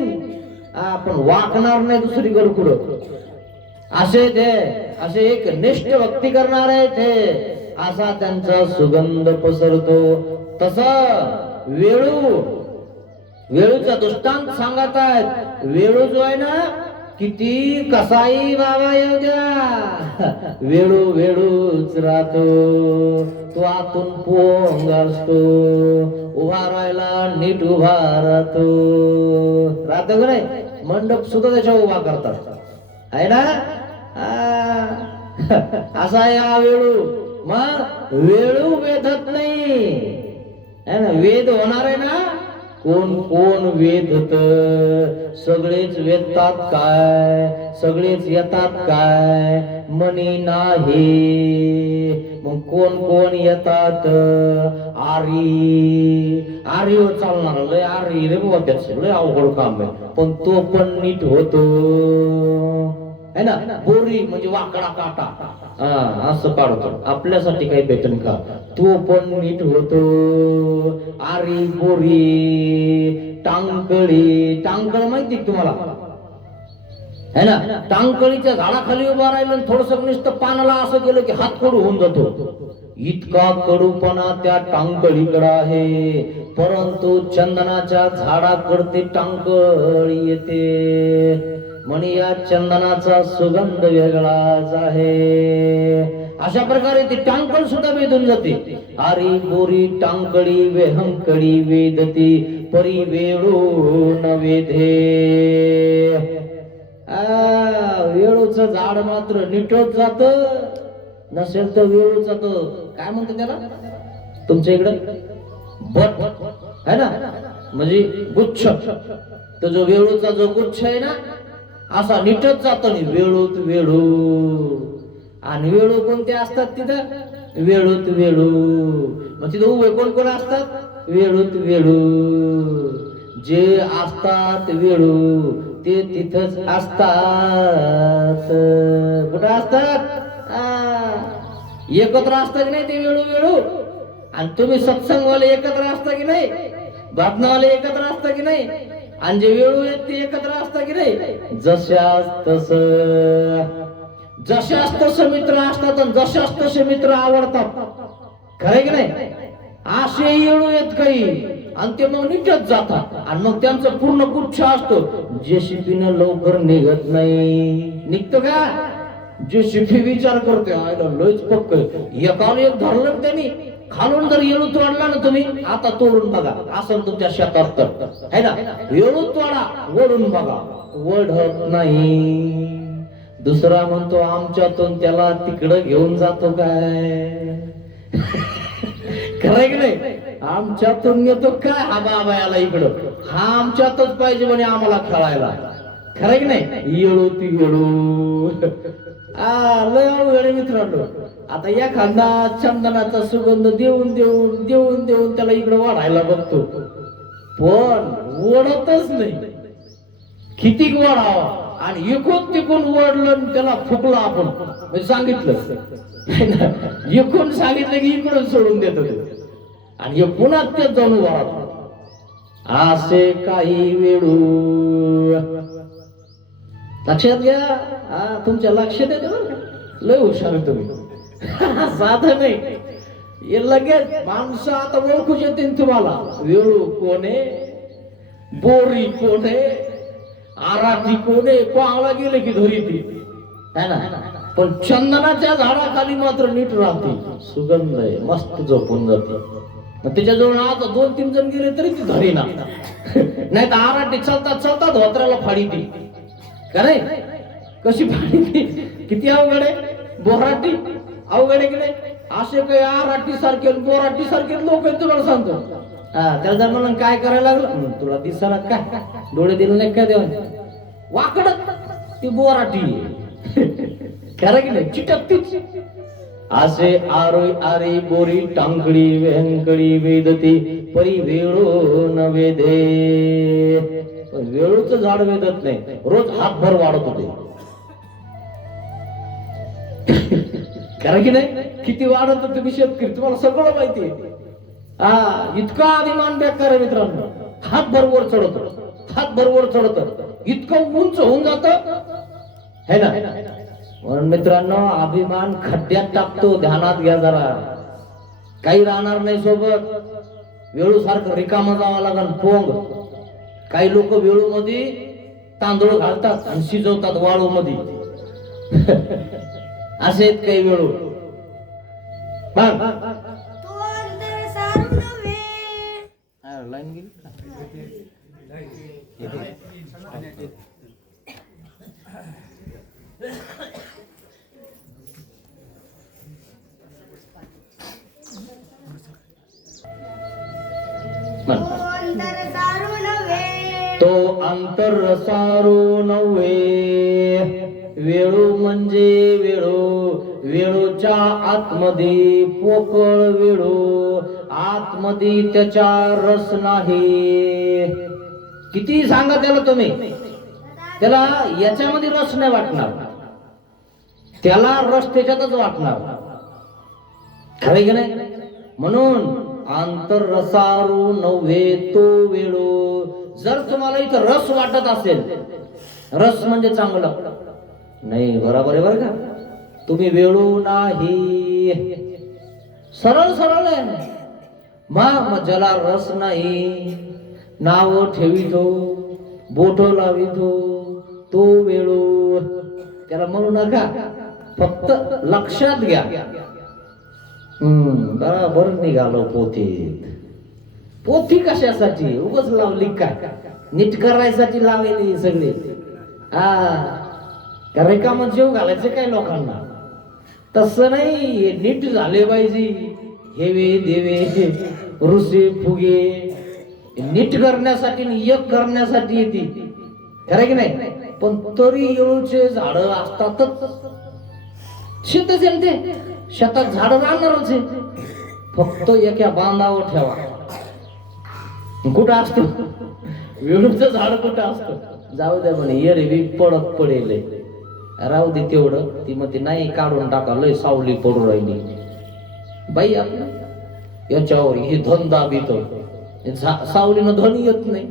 आपण वाकणार नाही दुसरीकडे कुठं. असे ते असे एक निष्ठ भक्ती करणारे ते, असा त्यांचा सुगंध पसरतो. तसं वेळूचा दृष्टांत सांगत आहेत. वेळू जो आहे ना, किती कसाई बाबा येऊ द्या, वेळूच राहतो. तो आतून पोंग असतो, उभा राहायला नीट उभा राहतो का नाही. मंडप सुद्धा त्याच्या उभा करतात आहे ना. असा या वेळू. मग वेळू वेधत नाही है ना. वेद होणार आहे ना, कोण वेधत. सगळेच वेधतात काय, सगळेच येतात काय, मनी नाही. मग कोण येतात, आरी चालणार. लय आरी रे बाबा, त्याचं लय अवघड काम आहे, पण तो पण नीट होतो है ना. बोरी म्हणजे वाकडा काटा, असं काढतो. आपल्यासाठी काही भेटन का, तो पण नीट होतो. आरी बोरी टांगकळ माहिती तुम्हाला है ना. टांगकळीच्या झाडाखाली उभा राहिलं, थोडस नुसतं पानाला असं केलं की हात कडू होऊन जातो. इतका कडूपणा त्या टांगकळीकडे आहे. परंतु चंदनाच्या झाडाकडे टांगकळी येते. म्हणे या चंदनाचा सुगंध वेगळाच आहे. अशा प्रकारे ती टांगकळ सुद्धा वेधून जाते. आरी बोरी टांगकळी वेहंकळी वेदती, परी वेळू न वेधे. वेळूचं झाड मात्र निटत जात. नसेल तर वेळूचा तो काय म्हणतो त्याला तुमच्या इकडं, बट है ना, म्हणजे गुच्छ. तो जो वेळूचा जो गुच्छ आहे ना, असा निटत जातो. वेळूत वेळू. आणि वेळू कोणते असतात तिथं, वेळूत वेळू. मग तिथं उभे कोण असतात, वेळूत वेळू. जे असतात वेळू ते तिथंच असतात. कुठं असतात, एकत्र असतात की नाही ते वेळू. आणि तुम्ही सत्संगवाले एकत्र असता की नाही, बातनावाले एकत्र असता की नाही, आणि जे वेळू आहेत ते एकत्र असता की नाही. जशास तस मित्र असतात, आणि जशास तसे मित्र आवडतात, खरे की नाही. असे येळू आहेत काही, आणि ते मग निघत जातात आणि मग त्यांचं पूर्ण गुच्छ असतो. जेसीबीनं लवकर निघत नाही. निघतो का? जेसीबी विचार करते आयला लयच पक्क एकावर एक धरलं त्यांनी खालून जर येळू तोडला ना तुम्ही आता तोडून बघा असं तुमच्या शेतात तर है ना. येळू तोडा ओढून बघा ओढत नाही. दुसरा म्हणतो आमच्यातून त्याला तिकडं घेऊन जातो काय. खरंय की नाही? आमच्यातून येतो काय हा बाबा याला इकडं हा आमच्यातच पाहिजे म्हणे आम्हाला खेळायला. खरंय की नाही? येळू ती येळू लय अवघड मित्रांनो. आता एखादा चंदनाचा सुगंध देऊन देऊन देऊन देऊन त्याला इकडे वाढायला बघतो पण ओढतच नाही. किती वाढावा आणि एकूण तिकून ओढलं त्याला फुकला आपण म्हणजे सांगितलं एकूण सांगितलं की इकडून सोडून देतो आणि हे पुन्हा ते जाऊन वाढत. असे काही वेळू लक्षात घ्या. तुमच्या लक्षात येते बरं का. लय हुशार तुम्ही. साधं नाही हे लगेच माणसं आता ओळखूच येते तुम्हाला. वेळू कोण आहे बोरी कोण आहे आराठी कोण आहे पावला गेले की धरी ती है ना. पण चंदनाच्या झाडाखाली मात्र नीट राहते. सुगंध आहे मस्त झोपून जाते. त्याच्याजवळ आता 2-3 जण गेले तरी ती धरी ना. नाही तर आराठी चालतात चालतात धोत्राला फाडी ती. खरंय कशी फाडी ती किती अवघड आहे. बोराटी अवघड आहे की नाही. असे काही आराटी सारखे बोराटी सारखे लोक आहेत तुम्हाला सांगतो. त्याला जर म्हणून काय करायला लागलं तुला दिसला काय डोळे दिले नाही काय देवा वाकडत ती बोराटी खरं की नाही चिटकतीच. असे आरोई आरी बोरी टांगडी वेंकडी वेदती परी वेळो न वेदे. वेळूच झाड वेदत नाही. रोज हातभर वाढत होते. कारण की नाही किती वाढत तुम्ही शेतकरी तुम्हाला सगळं माहिती आहे. इतका अभिमान बेकार आहे मित्रांनो. हातभर वर चढवतो हातभर वर चढवतो इतकं उंच होऊन जात है ना. म्हणून मित्रांनो अभिमान खड्ड्यात टाकतो. ध्यानात घ्या जरा. काही राहणार नाही सोबत. वेळू सारखं रिकामं जावं लागल पोंग. काही लोक वेळू मध्ये तांदूळ घालतात आणि शिजवतात वाळू मध्ये. असे काही वेळू तो अंतर सारू नव्हे. वेळू म्हणजे वेळू वेळूच्या आतमध्ये पोकळ वेळू आतमध्ये त्याच्या रस नाही. किती सांगा त्याला तुम्ही त्याला याच्यामध्ये रस नाही वाटणार. त्याला रस त्याच्यातच वाटणार. खरे की नाही. म्हणून अंतर रसारू नव्हे तो वेळू. जर तुम्हाला इथं रस वाटत असेल रस म्हणजे चांगलं नाही बरोबर आहे बरं का. तुम्ही वेळू नाही. सरळ सरळ आहे. मग ज्याला रस नाही नाव ठेवितो बोट लावितो तो वेळू. त्याला म्हणू नका. फक्त लक्षात घ्या. बरोबर निघालो पोथीत. पोथी कशासाठी उगाच लावली काय नीट करायसाठी लावलेली सगळी. रिकाम जीव घालायचे काय लोकांना. तसं नाही. नीट झाले पाहिजे. हेवे देवे ऋषी फुगे नीट करण्यासाठी एक करण्यासाठी येते. खरं की नाही. पण तरी येळूचे झाड असतातच. शेतच आहे ते. शेतात झाड राहणारच आहे. फक्त एका बांधावर ठेवा. कुठं असतो वेळूचं झाड कुठं असतं. जाऊ द्या म्हणे ये रे पडत पडेल राहू दे तेवढं. ती म्हणते नाही काढून टाका लय सावली पडू राहिली. बाई आपलं याच्यावर हे धन दाबीत सावलीनं धन येत नाही.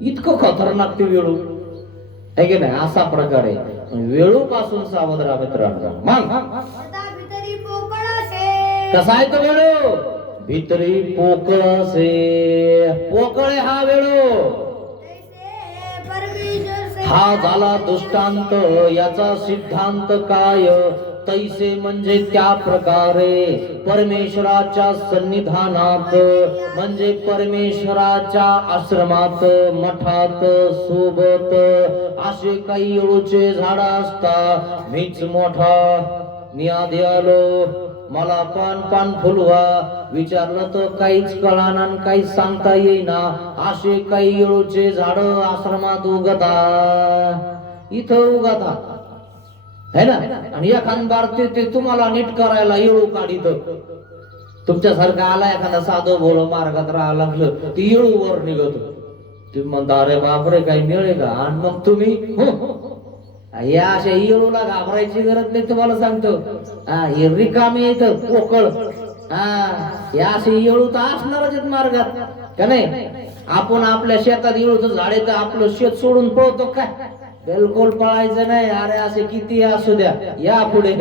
इतकं खतरनाक ते वेळू आहे की नाही. असा प्रकार आहे. वेळू पासून सावध राहा मित्रांनो. मग कसा आहे तो वेळू भितरी पोकळसे. पोकळे हा वेळू, हा झाला दृष्टांत. याचा सिद्धांत काय? तैसे म्हणजे त्या प्रकारे परमेश्वराच्या सन्निधानात, म्हणजे परमेश्वराच्या आश्रमात, मठात, सोबत असे काही येळूचे झाड असता. मीच मोठा, मी आधी आलो, मला पान फुलवा. विचारलं तर काहीच कळाना, काहीच सांगता येईना. असे काही येळूचे झाड आश्रमात उगता, इथं उगता है ना. आणि एखाद ते तुम्हाला नीट करायला येळू काढित. तुमच्यासारखा आला एखादा साधं भोळ मार्गात राहायला लागलं ते येळू वर निघत. तुम्ही म्हणता अरे बापरे काही मिळे का. आणि मग तुम्ही या अशा येळूला घाबरायची गरज नाही. तुम्हाला सांगतो हे रिकामी येतं पोकळ. या असे येळू तर असणारच मार्गात का नाही. आपण आपल्या शेतात येळूचं झाड आहे तर आपलं शेत सोडून पळतो काय? बिलकुल पळायचं नाही. अरे असे किती असू द्या, या पुढे.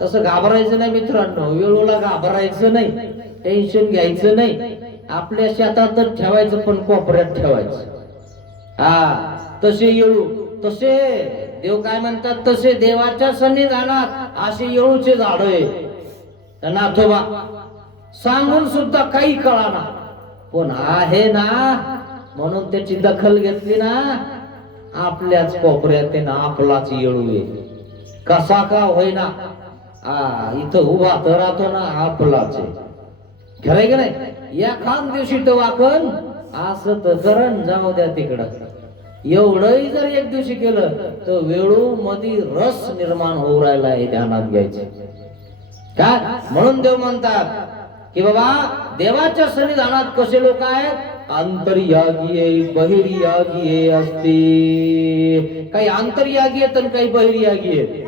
तसं घाबरायचं नाही मित्रांनो. वेळूला घाबरायचं नाही, टेन्शन घ्यायचं नाही. आपल्या शेतातच ठेवायचं, पण कोपऱ्यात ठेवायचं. तसे येळू, तसे देव काय म्हणतात, तसे देवाच्या सन्निधानात असे येळूचे झाड आहे. नाथोबा सांगून सुद्धा काही कळाना, पण आहे ना म्हणून त्याची दखल घेतली ना. आपल्याच कोपऱ्यात ना आपलाच येळू आहे, कसा का होईना. इथं उभा तर राहतो ना आपलाच आहे. खरंय की नाही. या खान दिवशी तो वाकण असं तर करण, जाऊ द्या तिकडं. एवढंही जर एक दिवशी केलं तर वेळू मध्ये रस निर्माण होऊ राहिला हे ध्यानात घ्यायचे. काय म्हणून देव म्हणतात की बाबा देवाच्या सन्निधानात कसे लोक आहेत, अंतर्यागी बहिर्यागी असते. काही अंतर्यागी आहेत आणि काही बहिर्यागी आहेत.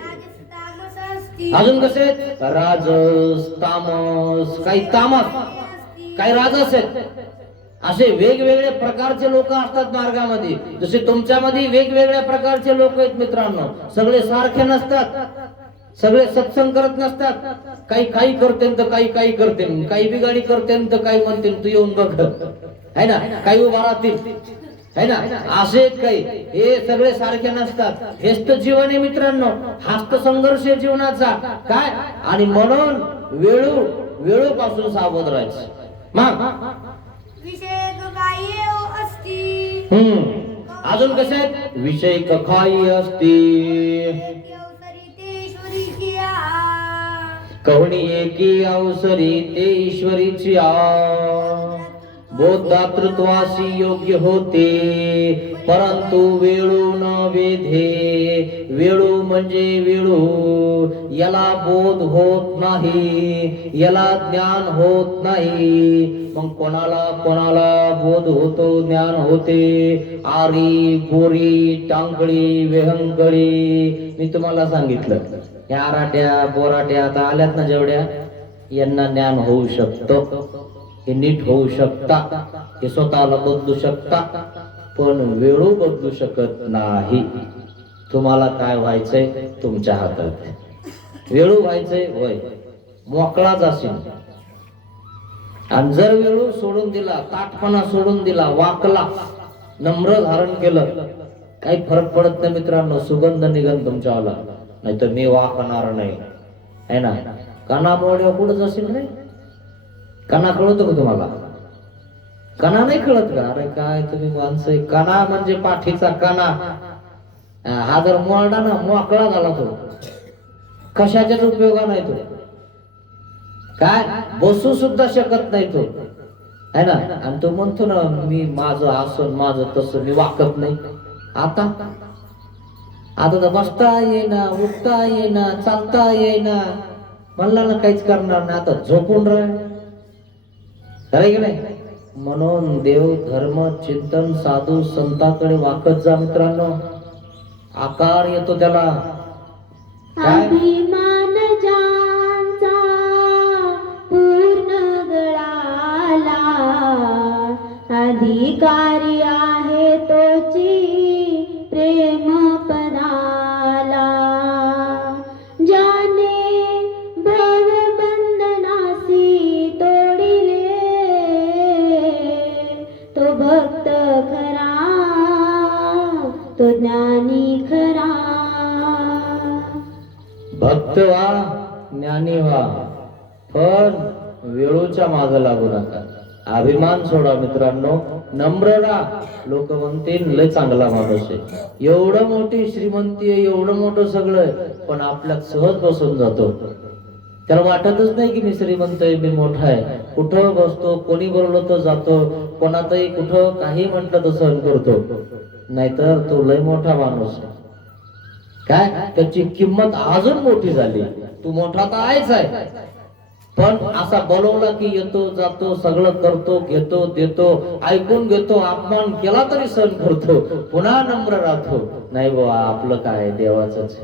अजून कसे राजस तामस, काही तामस, काही राजस आहेत. असे वेगवेगळे प्रकारचे लोक असतात मार्गामध्ये. जसे तुमच्यामध्ये वेगवेगळ्या प्रकारचे लोक आहेत मित्रांनो. सगळे सारखे नसतात, सगळे सत्संग करत नसतात. काही काही करते तर काही करते, काही बिगाडी करते तर काही म्हणते तू येऊन बघ है ना, काही उभा राहतील है ना. असे काही हे सगळे सारखे नसतात. हेच तर जीवन आहे मित्रांनो. हाच तर संघर्ष आहे जीवनाचा. काय आणि म्हणून वेळू पासून सावध राहायचं. अजून कसे आहेत विषय कखाई असती. कवणी एकी अवसरी ते ईश्वरीची बोधातृत्वासी योग्य होते, परंतु वेळू न वेधे. वेळू म्हणजे वेळू, याला बोध होत नाही, याला ज्ञान होत नाही. मग कोणाला बोध होतो, ज्ञान होते. आरी बोरी टांगळी वेहंगळी. मी तुम्हाला सांगितलं या आराट्या बोराट्या आता आल्यात ना जेवढ्या, यांना ज्ञान होऊ शकतं, हे नीट होऊ शकता, हे स्वतःला बदलू शकता, पण वेळू बदलू शकत नाही. तुम्हाला काय व्हायचंय तुमच्या हातात. वेळू व्हायचंय वय मोकळा जाशील. आणि जर वेळू सोडून दिला, ताटपणा सोडून दिला, वाकला, नम्र धारण केलं, काही फरक पडत नाही मित्रांनो. सुगंध निघन तुमच्यावाला, नाही तर मी वाकणार नाही है ना. कानामुळे पुढे जाशील नाही. कणा कळतो का तुम्हाला? कणा नाही कळत का? अरे काय तुम्ही माणसं. कणा म्हणजे पाठीचा कणा. हा जर मोडला ना, मोकळा झाला तो, कशाच्याच उपयोगा नाही तो. काय बसू सुद्धा शकत नाही तो है ना. आणि तो म्हणतो ना मी माझं असं माझं तसं, मी वाकत नाही. आता तर बसता येईना, उठता येईना, चालता येईना, म्हणला ना काहीच करणार नाही, आता झोपून राह. खरं की नाही. म्हणून देव धर्म चिंतन साधू संतांकडे वाकत जा मित्रांनो. आकार येतो त्याला. अभिमान ज्यांचा पूर्ण गळाला, अधिकारी आहे तोची प्रेम पदाला. ज्याने भव बंधनासी भक्त व्हा, ज्ञानी व्हा, पण वेळूच्या मागे लागू नका. अभिमान सोडा मित्रांनो, नम्र राहा. लोक म्हणतील लय चांगला माणूस आहे, एवढं मोठी श्रीमंती आहे, एवढं मोठं सगळं आहे, पण आपल्यात सहज बसून जातो. त्याला वाटतच नाही की मी श्रीमंत आहे, मी मोठा आहे. कुठं बसतो, कोणी बोलवलं तर जातो, कोणातही कुठं काही म्हटलं तर सहन करतो. नाहीतर तो लय मोठा माणूस आहे. काय त्याची किंमत अजून मोठी झाली. तू मोठा तर आहेच आहे, पण असा बोलवला की येतो जातो, सगळं करतो, घेतो देतो, ऐकून घेतो, अपमान केला तरी सहन करतो, पुन्हा नम्र राहतो. नाही बाबा आपलं काय देवाचंच.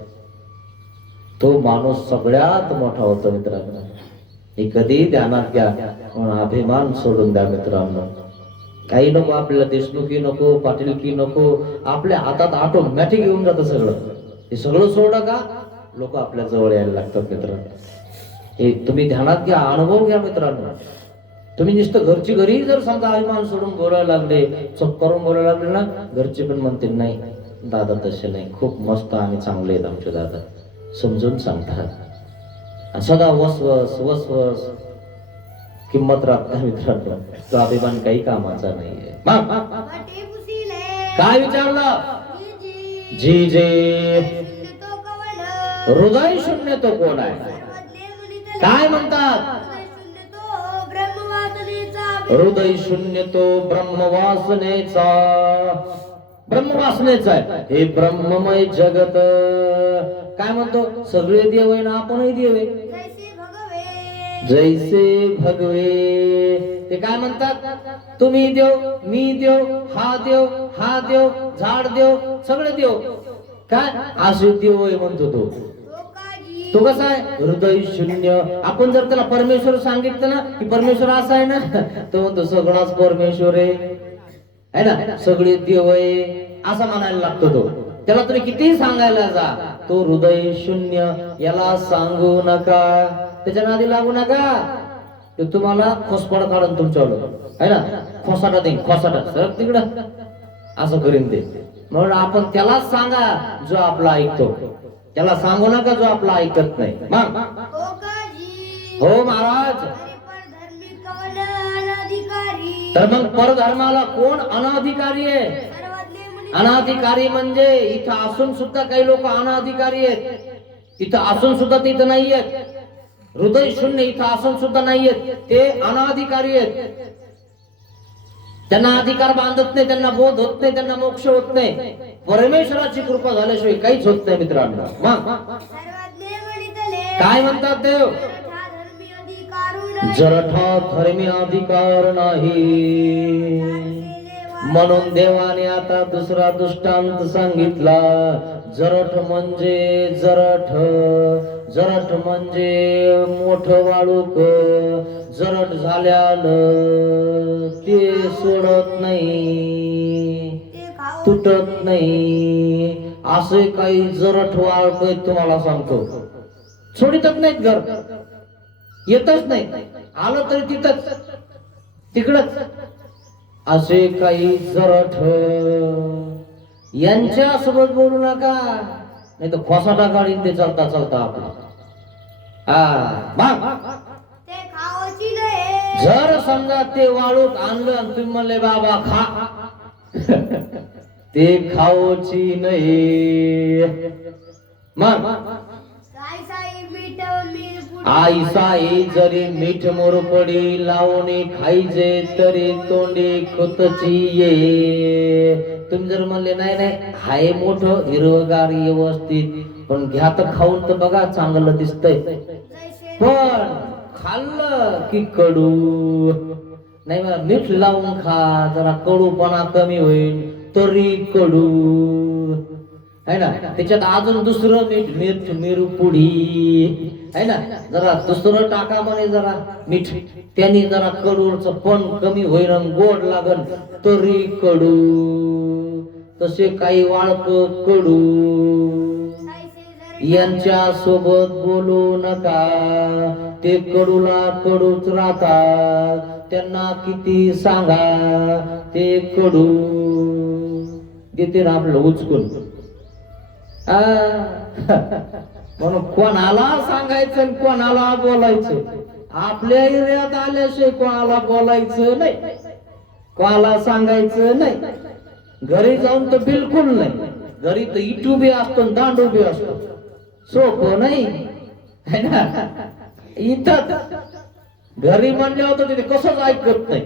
तो माणूस सगळ्यात मोठा होतो मित्रांनो. हे कधी ध्यानात घ्या. म्हणून अभिमान सोडून द्या मित्रांनो. काही नको आपल्याला, देशमुखी नको, पाटीलकी नको, आपल्या हातात ऑटोमॅटिक येऊन जातं सगळं. हे सगळं सोडलं का लोक आपल्या जवळ यायला लागतात मित्रांनो. हे तुम्ही ध्यानात घ्या, अनुभव घ्या मित्रांनो. तुम्ही नुसतं घरची घरी जर समजा अभिमान सोडून बोलायला लागले, चप करून बोलायला लागले ना, घरचे पण म्हणतील नाही दादा तसे नाही, खूप मस्त आणि चांगले आहेत आमचे दादा, समजून सांगतात. सदा वसवस वसवस किंमत राखता मित्रांनो. तो अभिमान काही कामाचा नाहीये. काय विचारलं? जी जे हृदय शून्य तो कोण आहे? काय म्हणतात? हृदय शून्य तो ब्रह्मवासनेचा. ब्रह्मवासनेचा आहे हे ब्रह्ममय जगत. काय म्हणतो? सगळे देव आहे ना, आपणही देव आहे. जैसे भगवे. ते काय म्हणतात? तुम्ही देव, मी देव, हा देव, हा देव, झाड देव, सगळे देव. काय असे देव आहे म्हणतो तो. तो कसा आहे? हृदय शून्य. आपण जर त्याला परमेश्वर सांगितलं ना की परमेश्वर असा आहे ना, तो म्हणतो सगळाच परमेश्वर आहे ना, सगळे देव आहे असं म्हणायला लागतो तो. त्याला तुम्ही किती सांगायला जा, तो हृदय शून्य. याला सांगू नका, त्याच्या नादी लागू नका. ते तुम्हाला खोसपाड काढून तुमच्यावर आहे ना, खोसाटा देईन, खोसाटा सरक तिकडं असं करीन ते. म्हणून आपण त्यालाच सांगा जो आपला ऐकतो, त्याला सांगू नका जो आपला ऐकत नाही. मग हो महाराज. तर मग परधर्माला कोण अनाधिकारी आहे? अनाधिकारी म्हणजे इथं असून सुद्धा काही लोक अनाधिकारी आहेत. इथं असून सुद्धा ते इथं नाही आहेत. हृदय शून्य इथं असून सुद्धा नाही आहेत, ते अनाधिकारी आहेत. त्यांना अधिकार बांधत नाही, त्यांना बोध होत नाही, त्यांना मोक्ष होत नाही. परमेश्वराची कृपा झाल्याशिवाय काहीच होत नाही मित्रांनो. मग काय म्हणतात देव? जरठा धर्मी अधिकार नाही. म्हणून देवाने आता दुसरा दृष्टांत सांगितला. जरठ म्हणजे जरठ. जरठ म्हणजे मोठं वाळूक. जरठ झाल्यानं ते सोडत नाही, तुटत नाही. असे काही जरठ वाळक तुम्हाला सांगतो, सोडितच नाहीत, घर येतच नाही, आलं तरी तिथंच तिकडच. असे काही जरठ, यांच्या सोबत बोलू नका, नाही तर खोसाटा काढीन ते चालता चालता आपला. जर समजा ते वाळूत आणलं आणि तुम्ही म्हणले बाबा खा, ते खाऊची नाही. मग आई साई जरी मीठ मोरपडी लावणे खायचे तरी तोंडी खुतची ये. तुम्ही जर म्हणले नाही नाही हाय मोठं हिरवगार व्यवस्थित, पण घ्या तर खाऊन तर बघा चांगलं दिसतंय, पण खाल्लं की कडू. नाही मला मीठ लावून खा, जरा कडूपणा कमी होईल, तरी कडू है ना. त्याच्यात अजून दुसरं मीठ, मीठ मिरपुडी है ना, जरा दुसरं टाका म्हणे जरा मीठ, त्याने जरा कडूचं पण कमी होईल आणि गोड लागल, तरी कडू. तसे काही वाळक कडू. यांच्या सोबत बोलू नका, ते कडूला कडूच राहतात. त्यांना किती सांगा ते कडू देते ना आपलं उचकून. म्हणून कोणाला सांगायचं आणि कोणाला बोलायचं. आपल्या एरियात आल्याशिवाय कोणाला बोलायचं नाही, कोणाला सांगायचं नाही. घरी जाऊन तर बिलकुल नाही. घरी तर इटू बी असतो दांडू बी असतो, सोपं नाही है ना. इथं घरी म्हणले होतं तिथे कसंच ऐकत नाही.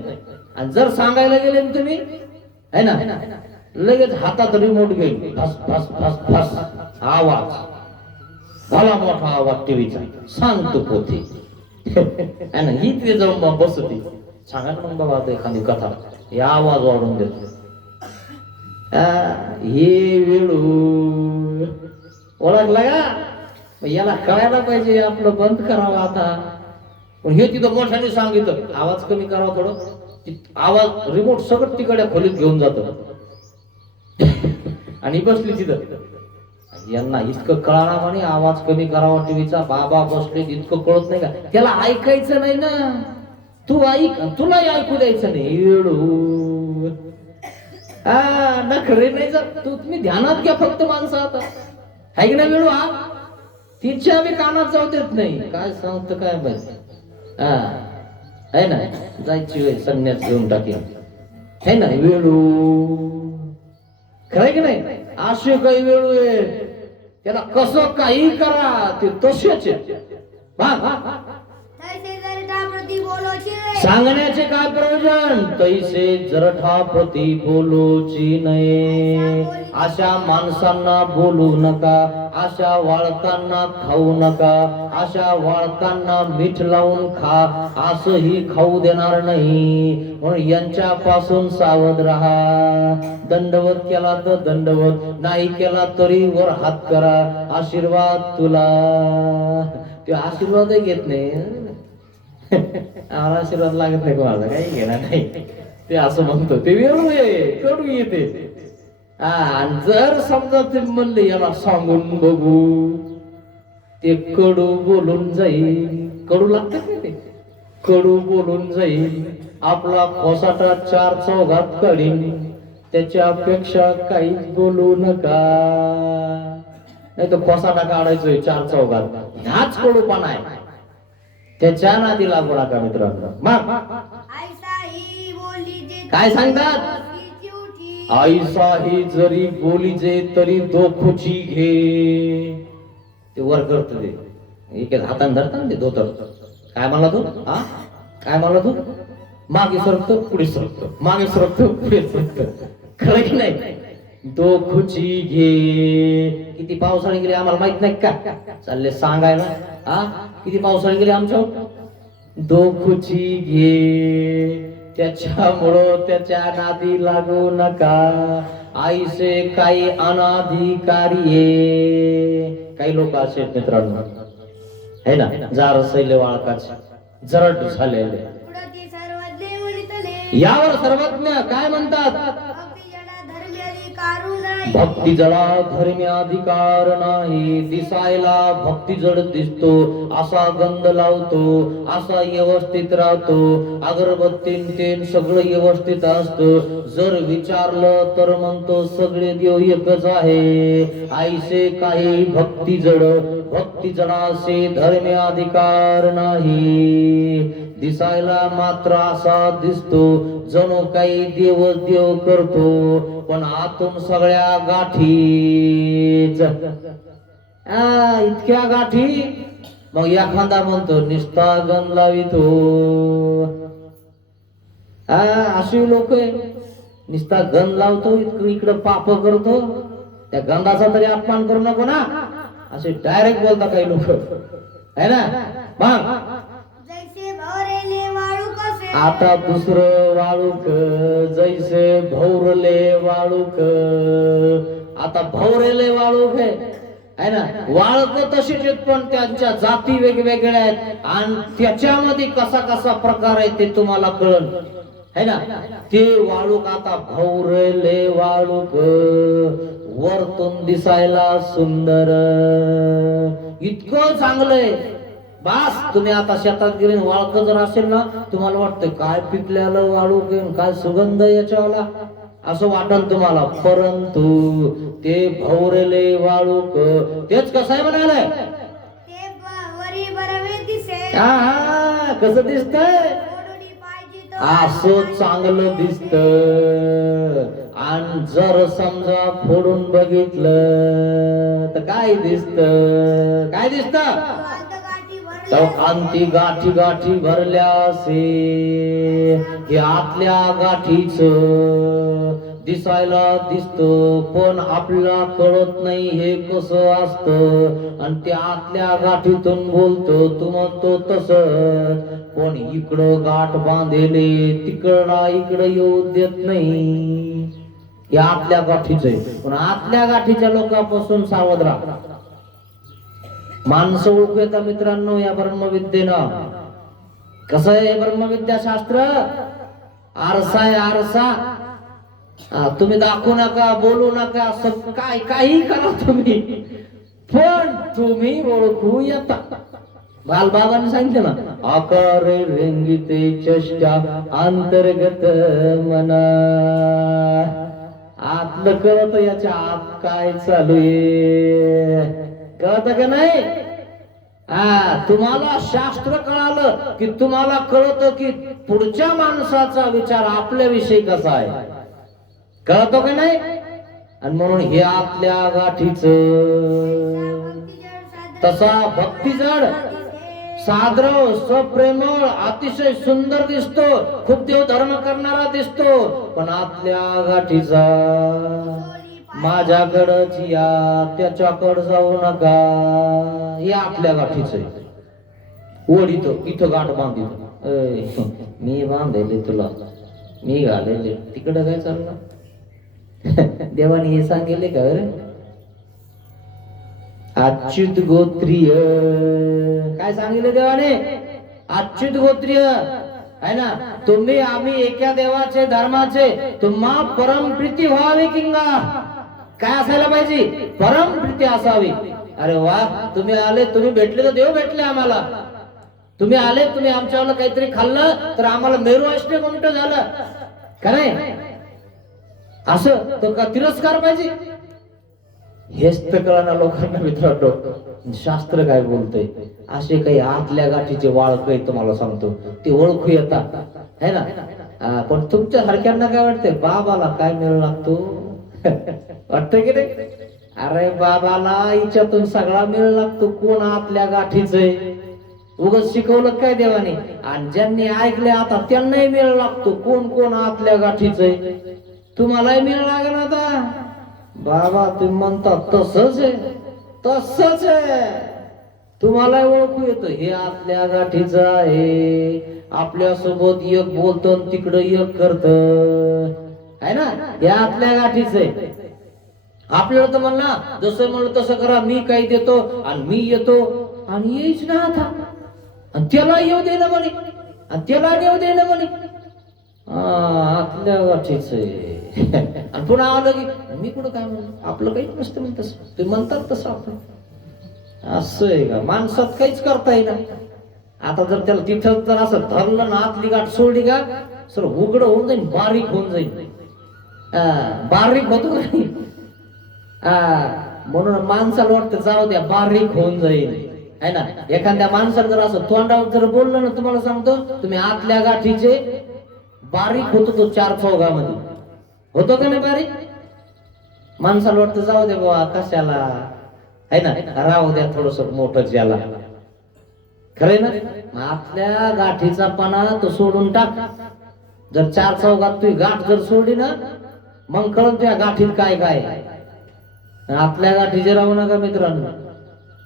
आणि जर सांगायला गेले ना तुम्ही है ना, लगेच हातात रिमोट घेईल, फस फस फस फस आवाज, भला मोठा आवाज टीव्हीचा, सांगतो पोते है ना. ही तिथे जाऊन मग बसती, सांगा ना मग बाबा एखादी कथा, हे आवाज वाढून देतो. हे वेळू ओळखला का, याला कळायला पाहिजे आपलं बंद करावं आता. पण हे तिथं मोठ्याने सांगितलं आवाज कमी करावा थोडं, आवाज रिमोट सगळं तिकडे खोलीत घेऊन जातो. आणि बसली तिथं, यांना इतकं कळणार म्हणे आवाज कमी करावा टीव्हीचा. बाबा बसले, इतकं कळत नाही का, त्याला ऐकायचं नाही ना. तू ऐक, तुलाही ऐकू द्यायचं नाही. येडू नखरे नाही जात. तुम्ही ध्यानात घ्या फक्त माणसं आता, है की नाही वेळू. हा तिच्या बी कानात जाऊ देत नाही, काय सांगत काय माहिती. है ना, जायची वेळ संन्यास घेऊन टाकेल है ना वेळू. खरं की नाही, असे काही वेळू आहे त्याला कसं काही करा ते तसेच सांगण्याचे काय प्रयोजन. तैसे जरठा प्रती बोलूची नये. अशा माणसांना बोलू नका, अशा वाळकांना खाऊ नका, अशा वाळकांना मीठ लावून खा असंही खाऊ देणार नाही. म्हणून यांच्यापासून सावध राहा. दंडवत केला तर दंडवत, नाही केला तरी वर हात करा. आशीर्वाद तुला, ते आशीर्वादही घेत नाही. आम्हाला आशीर्वाद लागत नाही कोणाला, काही घेणार नाही. ते असं म्हणतो, ते वेळू आहे, कडू येते. आणि जर समजा ते म्हणले याला सांगून बघू, ते कडू बोलून जाईल. कडू लागत नाही ते, कडू बोलून जाईल. आपला खोसाटा चार चौघात काढीन. त्याच्यापेक्षा काहीच बोलू नका. नाही तर खोसाटा काढायचोय चार चौघात, ह्याच कडूपणा आहे. त्याच्या नादी लागू नका मित्रांनो. मग काय सांगतात, आईसा ही जरी बोलीजे तरी दोखुची घे. ते वर करत ते एक हाताने धरतात ते धोतर. काय म्हणला तू, हा काय म्हणला तू, मागे सरकतो पुढे सरकतो, मागे सरकतो पुढे सरकतो. खरं की नाही, दोखुची घे. किती पावसाळी गेली आम्हाला माहित नाही का, चालले सांगायला. हा किती पावसाळी गेली आमच्या, दोखुची घे. त्याच्यामुळं त्याच्या नादी लागू नका. आईसे काही अनाधिकारी. काही लोक असे मित्रांनो है ना, जार सैले वाळकाचे जरट झालेले. यावर सर्वज्ञ काय म्हणतात, भक्ती जडा धर्मी अधिकार नाही. दिसायला भक्ती जड दिसतो, असा गंध लावतो, असा व्यवस्थित राहतो. अगरबत्तीन तेन सगळं व्यवस्थित असतं. जर विचारलं तर म्हणतो सगळे देव एकच आहे. आईसे काही भक्ती जड, भक्ती जडासे धर्मी अधिकार नाही. दिसायला मात्र असा दिसतो जणू काही देवच देव करतो, पण आतून सगळ्या गाठीच. इतक्या गाठी. मग एखादा म्हणतो निस्ता गण लावितो. अशी लोक निस्ता गण लावतो, इकडं पाप करतो. त्या गंधाचा तरी अपमान करू नको ना, असे डायरेक्ट बोलता काही लोक है ना. मग आता दुसरं वाळूक, जैसे भौरले वाळूक. आता भौरेले वाळूक आहे ना. वाळक तशीच आहेत, पण त्यांच्या जाती वेगवेगळ्या आहेत. आणि त्याच्यामध्ये कसा कसा प्रकार आहे ते तुम्हाला कळन है ना. ते वाळूक आता भौरले वाळूक, वरतून दिसायला सुंदर, इतकं चांगलंय. बास तुम्ही आता शेतात गेले, वाळक जर असेल ना, तुम्हाला वाटतं काय पिकलेलं वाळूक, काय सुगंध याच्यावाला असं वाटल तुम्हाला. परंतु ते भौरले वाळूक तेच कसं आहे म्हणाले, हा कसं दिसतंय असं चांगलं दिसत. आणि जर समजा फोडून बघितलं तर काय दिसत? काय दिसत? कांती गाठी गाठी भरल्या असे हे आतल्या गाठीच दिसायला दिसतो, पण आपल्याला कळत नाही हे कसं असतं. आणि त्या आतल्या गाठीतून बोलतो तू म्हणतो तसंच, पण इकडं गाठ बांधेले तिकडला इकडं येऊ देत नाही. हे आतल्या गाठीच आहे. पण आतल्या गाठीच्या लोकांपासून सावध राहा. माणसं ओळखू येतात मित्रांनो या ब्रह्मविद्येनं. कसं आहे ब्रह्मविद्या शास्त्र? आरसा आहे आरसा. तुम्ही दाखवू नका, बोलू नका, असं काय काही करा तुम्ही, पण तुम्ही ओळखू येता. बालबाबांनी सांगितलं ना, आकार रंगिते चष्टा अंतर्गत मना. आतलं कळत याच्या आत काय चालू आहे, कळत का नाही? तुम्हाला शास्त्र कळालं की तुम्हाला कळतं की पुढच्या माणसाचा विचार आपल्याविषयी कसा आहे, कळतो का नाही? आणि म्हणून हे आतल्या गाठीच तसा भक्ती जड साद्रव सप्रेमळ अतिशय सुंदर दिसतो, खूप देव धर्म करणारा दिसतो, पण आतल्या गाठीचा माझ्याकडच या त्याच्याकडे जाऊ नका. हे आपल्या गाठीच आहे. ओढीतो इथं गाठ बांधितो, मी बांधलेले तुला, मी घालेले तिकडं काय चाललं. देवाने हे सांगितले का रे? अच्युत गोत्रीय काय सांगितले देवाने? अच्युत गोत्रीय आहे ना, तुम्ही आम्ही एका देवाचे धर्माचे, तुम्हा परमप्रीती व्हावी. किंगा काय असायला पाहिजे? परमप्रीती असावी. अरे वा, तुम्ही आले, तुम्ही भेटले तर देव भेटले आम्हाला. तुम्ही आले, तुम्ही आमच्यावर काहीतरी खाल्लं तर आम्हाला मेरू अष्टे कोणतं झालं का नाही? असं तर का तिरस्कार पाहिजे? हेच तर कळणार लोकांना मित्रांनो. शास्त्र काय बोलतंय? असे काही आतल्या गाठीचे वाळक तुम्हाला सांगतो, ते ओळखू येतात है ना. पण तुमच्या सारख्यांना काय वाटतंय? बाबाला काय मिळू लागतो वाटतं की नाही? अरे बाबाला हिच्यातून सगळा मिळ लागतो. कोण आतल्या गाठीच आहे? उगाच शिकवलं काय देवाने? आणि ज्यांनी ऐकले आता त्यांनाही मिळ लागतो. कोण कोण आतल्या गाठीच आहे? तुम्हालाही मिळ लागेल आता. बाबा तुम्ही म्हणता तसंच आहे, तसंच आहे. तुम्हाला ओळखू येतं हे आतल्या गाठीच आहे. आपल्या सोबत एक बोलतो तिकडं एक करत आहे ना, हे आतल्या गाठीच आहे. आपल्याला तर म्हणला जसं म्हणलं तसं करा, मी काही देतो आणि मी येतो आणि येईच ना आता, आणि त्याला येऊ दे ना म्हणे, आणि त्याला येऊ दे ना म्हणे. आतल्या गाठीच आहे. आणि पुन्हा आलं की मी कुठं काय म्हणलं, आपलं काही नसतं म्हणत तसं, ते म्हणतात तसं आपण. असं आहे का? माणसात काहीच करता येईना. आता जर त्याला तिथं जर असं धरलं ना, आतली गाठ सोडली का सर उघड होऊन जाईल, बारीक होऊन जाईल. बारीक होतो नाही. म्हणून माणसाला वाटतं जाऊ द्या बारीक होऊन जाईल है ना. एखाद्या माणसाला जर असं तोंडावर जर बोललं ना, तुम्हाला सांगतो तुम्ही आतल्या गाठीचे बारीक होतो तो 4 चौघामध्ये होतो का नाही बारीक. माणसाला वाटतं जाऊ दे बाबा कशाला है ना, राहू द्या थोडस मोठं ज्याला. खरंय ना. आतल्या गाठीचा पणा तो सोडून टाक. जर 4 चौघात तुझी गाठ जर सोडली ना, मग कळत त्या गाठीत काय काय. आपल्या गाठीचे राहू नका मित्रांनो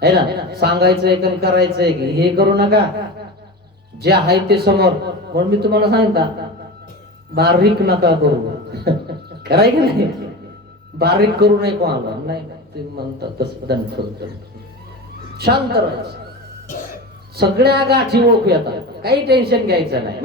है ना. सांगायचंय का करायचंय की हे करू नका, जे आहे ते समोर. म्हणून मी तुम्हाला सांगता बारीक नका करू. कराय की नाही, बारीक करू नये कोणाला नाही. तुम्ही म्हणता तसं शांत राहायचं. सगळ्या गाठी ओळखू येतात, काही टेन्शन घ्यायचं नाही.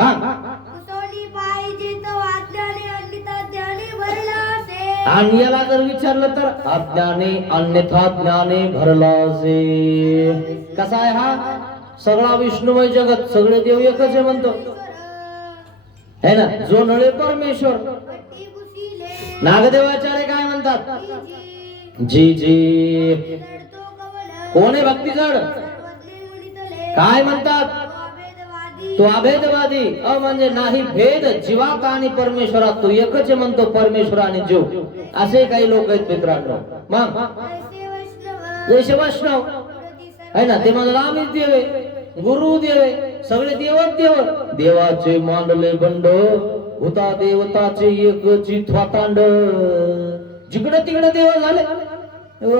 आणि याला जर विचारलं तर अज्ञाने अन्यथा ज्ञाने भरला असे. कसा आहे हा सगळा विष्णुमय जगत, सगळे देव एकच आहे म्हणतो है ना. जो नळे परमेश्वर. नागदेवाचार्य काय म्हणतात? जी जी. कोण आहे भक्ती जड? काय म्हणतात? तो अभेदवादी म्हणजे नाही भेद जीवात आणि परमेश्वरात, तो एकच आहे म्हणतो परमेश्वर आणि जीव. असे काही लोक आहेत मित्रांनो. मग जैसे वैष्णव आहे ना, ते म्हणतात आम्हीच देव आहे, गुरु देव आहे, सगळे देवच देव. देवाचे मांडले बंड होता देवताचे एकची थोतांड. जिकडे तिकडे देव झाले.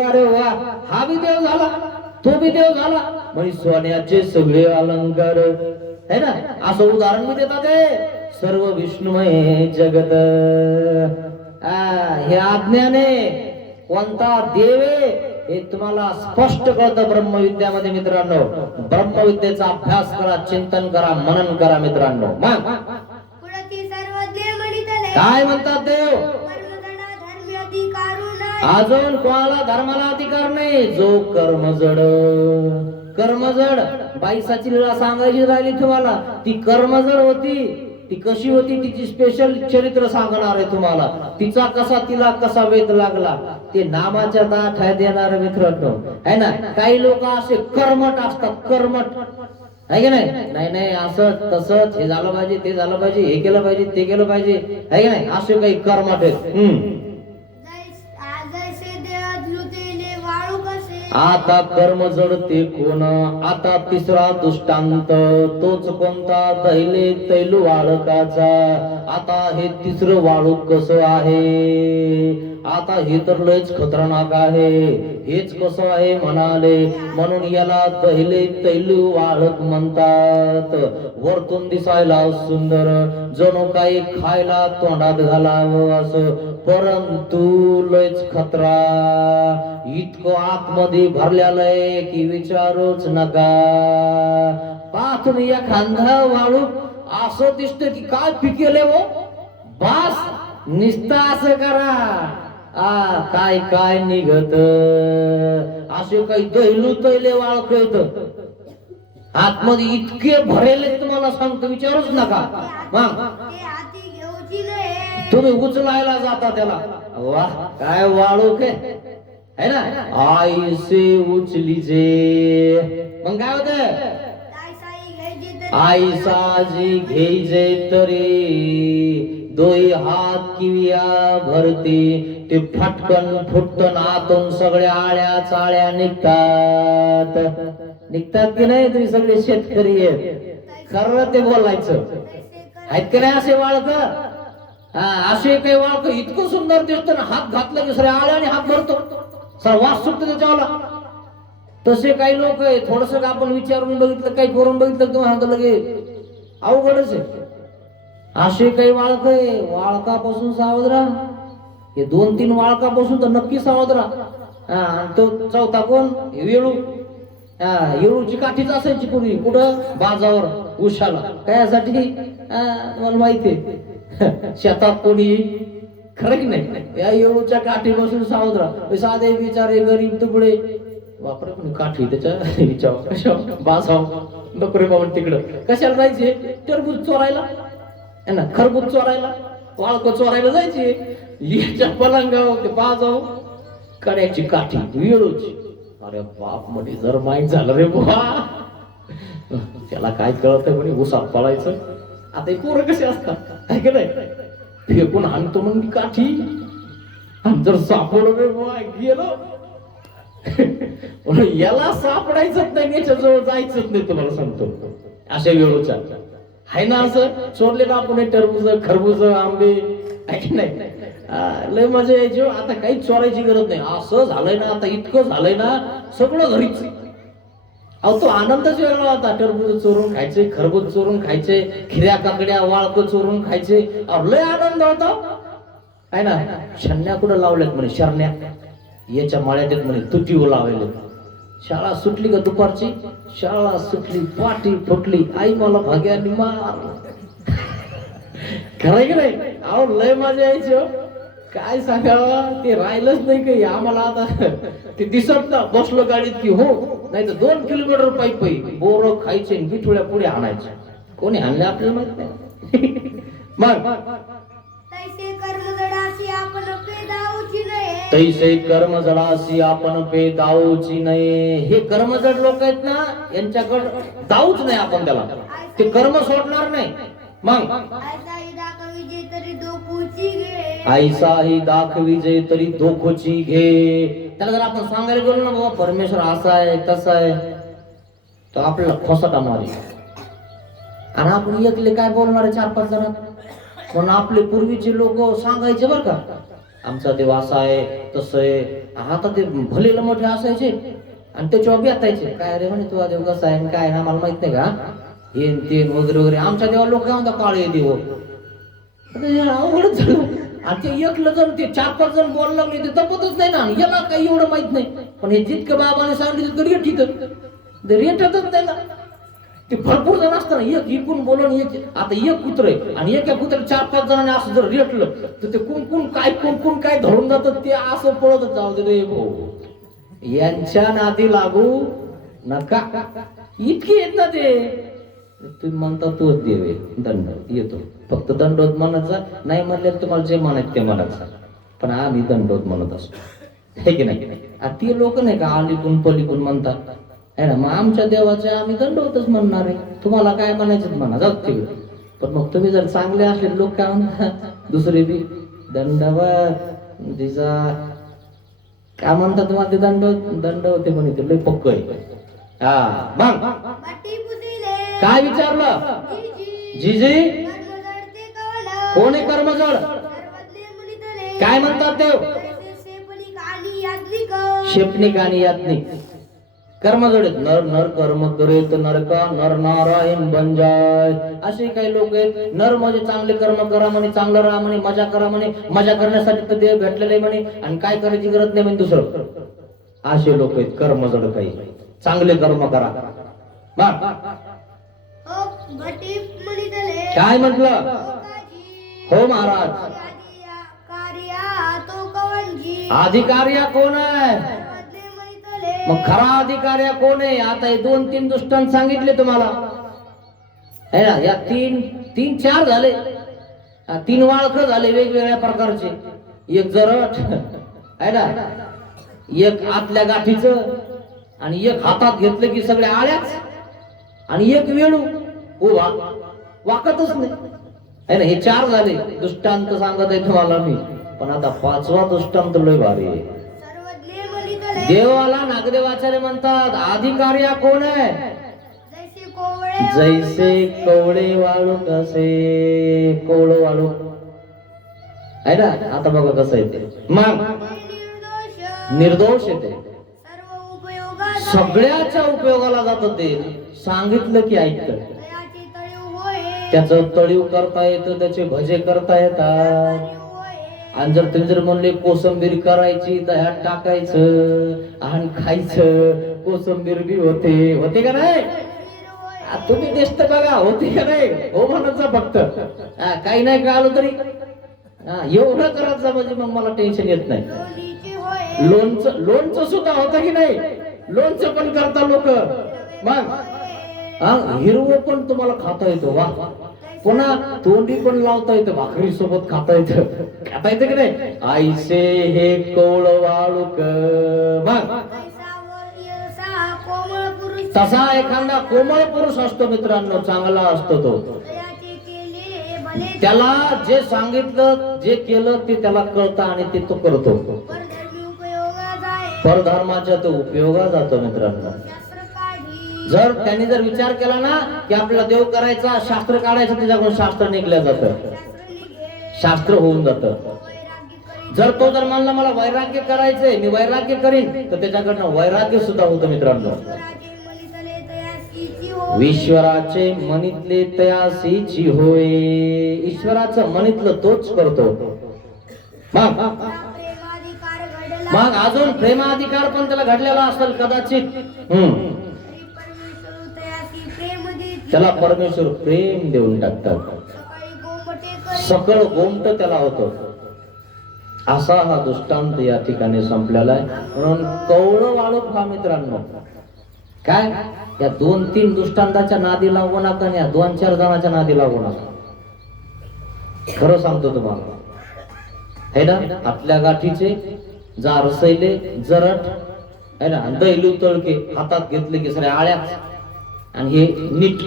अरे वा, हा बी देव झाला, तो बी देव झाला, म्हणजे सोन्याचे सगळे अलंकार है ना. असं उदाहरण मी देतात सर्व विष्णुमय जगत. हे अज्ञाने कोणता देव आहे हे तुम्हाला स्पष्ट कळतं ब्रह्मविद्यामध्ये मित्रांनो. ब्रह्मविद्येचा अभ्यास करा, चिंतन करा, मनन करा मित्रांनो. मग काय म्हणतात देव? अजून कोणाला धर्माला अधिकार नाही. जो कर्मजड, कर्मजड बाईसाची लीला सांगायची राहिली तुम्हाला. ती कर्मजड होती, ती कशी होती तिची स्पेशल चरित्र सांगणार आहे तुम्हाला. तिचा कसा, तिला कसा वेद लागला ते नामाच्या ताठ देणार मित्रांनो है ना. काही लोक असे कर्मट असतात, कर्मट आहे की नाही. नाही नाही असं तसंच, हे झालं पाहिजे, ते झालं पाहिजे, हे केलं पाहिजे, ते केलं पाहिजे, आहे की नाही. असे काही कर्मट आहेत. आता कर्म जडते कोण, आता तिसरा दृष्टांत तोच कोणता, दैले तैलू वाळकाचा. आता हे तिसरं वाळूक कसं आहे, आता हे तर लयच खतरनाक आहे. हेच कसं आहे म्हणाले, म्हणून याला दहिले तैलू वाळक म्हणतात. वरतून दिसायला सुंदर, जणू काही खायला तोंडात घालावं असं, परंतु लयच खतरा. इतकं आतमध्ये भरलेलं आहे की विचारूच नका. पाहून या खांदा वाळू असं दिसत की काय पिकेले हो. बास निस्ता असं करा, काय काय निघत. असे काही दैलू तैले वाळक येत आतमध्ये इतके भरेले तुम्हाला सांगतो, विचारूच नका. तुम्ही उचलायला जाता त्याला, वा काय वाळूक है ना. आईसे उचली जे, मग काय होत, आईसाजी घ्यायचे तरी दोई हात किविया भरती. ते फटकन फुटकन आतून सगळ्या आळ्या चाळ्या निघतात. निघतात की नाही. तुम्ही सगळे शेतकरी आहेत, खरं ते बोलायचं. आहेत की नाही असे वाळक. असे काही वाळक इतकं सुंदर दिसतं ना, हात घातलं की सगळ्या आळ्याने हात भरतो, सर वास सुटतो त्याच्यावाला. तसे काही लोक आहे. थोडस आपण विचारून बघितलं, काही करून बघितलं तुम्हाला लगे अवघडच आहे. असे काही वाळक आहे. वाळकापासून सावध राहा. हे 2-3 वाळकापासून तर नक्की सावध राहा. तो चौथा कोण, वेळू. येळूची काठीच असायची पूर्वी कुठं, बाजावर उशाला. कायासाठी मला माहितीये, शेतात कोणी, खरं की नाही. या येळूच्या काठीपासून सावध राहा. साधे बिचारे गरीब तुकडे वापर काठी त्याच्या विचार कशा बासाव नोकरी बाबा तिकडं कशाला जायचे, टरबूज चोरायला है ना, खरबूज चोरायला, वाळक चोरायला जायचे. याच्या पलंगावर ते बाजाव कड्याची काठी वेळूची. अरे बाप मध्ये जर माहीत झालं रे बुवा, त्याला काय कळत म्हणे उसात पळायचं. आता हे पोरं कसे असतात आहे की नाही, फेकून हाणतो मग ती काठी. आणि जर सापडलं रे बुवा गेलो, याला सापडायचंच नाही, याच्या जवळ जायचंच नाही तुम्हाला सांगतो. अशा वेळोच्या आहे ना. असं चोरले ना आपण टरबूज खरबूज आंबे आहे की नाही, लय मजा यायची. आता काही चोरायची गरज नाही. असं झालंय ना, आता इतकं झालंय ना, सगळं घरीच. अहो तो आनंदच वेगळा होता. टरबूज चोरून खायचे, खरबूज चोरून खायचे, खिऱ्या काकड्या वाळक चोरून खायचे. लय आनंद होता आहे ना. शरण्या कुठं लावल्यात म्हणे, शरण्या याच्या माळ्यात येत म्हणे, तुटीवर लावले. शाळा सुटली का दुपारची, शाळा सुटली, पाठी फुटली, आई मला भाग्याने मार. खरं की नाही. अहो लय मजा यायची. काय सांगावं, ते राहिलंच नाही काही आम्हाला. आता ते दिसत ना, बसलो गाडीत की हो, नाही तर 2 किलोमीटर पायी बोर खायचे, गिठुळ्या पुढे आणायचे. कोणी आणले आपल्याला माहित नाही. मग तैसे कर्म जडासी आपण पे दाऊची नाही. हे कर्मजड लोक आहेत ना, यांच्याकडे दाऊच नाही आपण त्याला. ते कर्म सोडणार नाही. मग आईसाही दाखवी जे तरी दोखोची घे. त्याला जर आपण सांगायला गेलो ना, बाबा परमेश्वर असा आहे तसा आहे, तो आपल्याला खोसाटा मारी. आणि आपण एकले काय बोलणार आहे 4-5 जण. म्हणून आपले पूर्वीचे लोक सांगायचे बर का, आमचा देव असा आहे तसं आहे. आता ते भलेला मोठे असायचे आणि त्याच्यावर बेतायचे, काय रे म्हणे तुझा देव कसा आहे काय ना मला माहित नाही का, हे ते वगैरे वगैरे. आमच्या देवा लोक काय म्हणतात काळे देव. अवघडच झालं. आणि ते एकलं जण ते 4-5 जण बोलायला लागले, ते तपतच नाही ना, याला काही एवढं माहित नाही. पण हे जितकं बाबाने सांगितलं तरी रेटतच नाही ना. ते भरपूर जण असताना एक इकून बोलून एक, आता एक कुत्र आहे आणि एका कुत्र्याला 4-5 जणांनी असं जर रेटलं तर ते कुण काय धरून जातं, ते असं पळतच जाऊ दे रे भाऊ, यांच्या नादी लागू नका. इतके येत ना ते. तुम्ही म्हणता तोच देव आहे, दंड येतो. फक्त दंडोत म्हणायचा नाही, म्हणले तुम्हाला जे म्हणायचं ते म्हणायचं. पण आम्ही दंडोत म्हणत असतो, हे की नाही. ते लोक नाही का अलीकून पलीकून म्हणतात आहे ना. मग आमच्या देवाचे आम्ही दंडवतच म्हणणार आहे. तुम्हाला काय म्हणायचं म्हणा, जाऊ तिकडे. पण मग तुम्ही जर चांगले असले लोक काय म्हणतात, दुसरे बी दंडवत तिचा काय म्हणतात तुम्हाला, ते दंड होते म्हणे, लय पक्क आहे. हा मग काय विचारलं जीजी, कोण आहे कर्मजड? काय म्हणतात देव? शेपनिक आणि याज्ञिक कर्मजड आहेत. नर नर कर्म करेत नरका नर नारायण बन जाय. असे काही लोक आहेत. नर म्हणजे चांगले कर्म करा म्हणे, चांगलं राहा म्हणे, मजा करा म्हणे. मजा करण्यासाठी तर देव भेटलेले म्हणे आणि काय करायची गरज नाही म्हणे दुसरं. असे लोक आहेत कर्मजड. काही चांगले कर्म करा. काय म्हटलं? हो महाराज. अधिकारी कोण आहे? मग खरा अधिकारी कोण आहे? आता हे 2-3 दृष्टांत सांगितले तुम्हाला है ना. या 3-4 झाले, 3 वाळख झाले वेगवेगळ्या प्रकारचे. एक जरट है ना, एक आतल्या गाठीचं, आणि एक हातात घेतलं की सगळे आळ्याच, आणि एक वेळू उभा वाकतच नाही है ना. हे 4 झाले दृष्टांत सांगत आहे तुम्हाला मी. पण आता 5वा दृष्टांत लय भारी आहे. देवाला नागदेवाचार्य म्हणतात अधिकारी कोण आहे? जैसे कोवळे वाळू कसे कोवळ वाळू आहे ना. आता बघा कसं आहे ते. मग निर्दोष येते, सगळ्याच्या उपयोगाला जात. ते सांगितलं की ऐकतं. त्याचं तळीव करता येतं, त्याचे भजे करता येतात. आणि जर तुम्ही जर म्हणले कोसंबीर करायची, दह्यात टाकायचं आणि खायचं, कोसंबीर बी होते का नाही? तुम्ही दिसत बघा होते का नाही. हो म्हणायचं फक्त. काही नाही कळालं तरी एवढं करायचं म्हणजे मग मला टेन्शन येत नाही. लोणचं सुद्धा होतं की नाही? लोणचं पण करता लोक. मग हिरवं पण तुम्हाला खाता येतो. वा. पुन्हा तोंडी पण लावता येतं, भाकरी सोबत खाता येतं की नाही? आईसे हे कोवळ वाळूक. मग तसा एखादा कोमळ पुरुष असतो मित्रांनो, चांगला असतो तो. त्याला जे सांगितलं जे केलं ते त्याला कळतं आणि ते तो करतो. परधर्माच्या तो उपयोगा जातो मित्रांनो. जर त्यांनी जर विचार केला ना की आपल्याला देव करायचा, शास्त्र काढायचं, त्याच्याकडून शास्त्र निघलं जातं, शास्त्र होऊन जातं. जर तो जर म्हणला मला वैराग्य करायचंय, मी वैराग्य करीन, तर त्याच्याकडनं वैराग्य सुद्धा होतं मित्रांनो. ईश्वराचे मनीतले तयासीची होय. ईश्वराचं मनीतलं तोच करतो. मग अजून प्रेमाधिकार पण त्याला घडलेला असेल कदाचित. त्याला परमेश्वर प्रेम देऊन टाकतात. सकळ गोमट त्याला होतं. असा हा दृष्टांत या ठिकाणी संपलेला आहे. म्हणून कवळं वाळूक हा मित्रांनो काय, या 2-3 दृष्टांताच्या नादी लागू नका, या 2-4 जणांच्या नादी लागू नका. खरं सांगतो तुम्हाला है ना. आतल्या गाठीचे जा रसैले जरट है ना, दैलू तळके हातात घेतले की सगळ्या आळ्याच, आणि हे नीट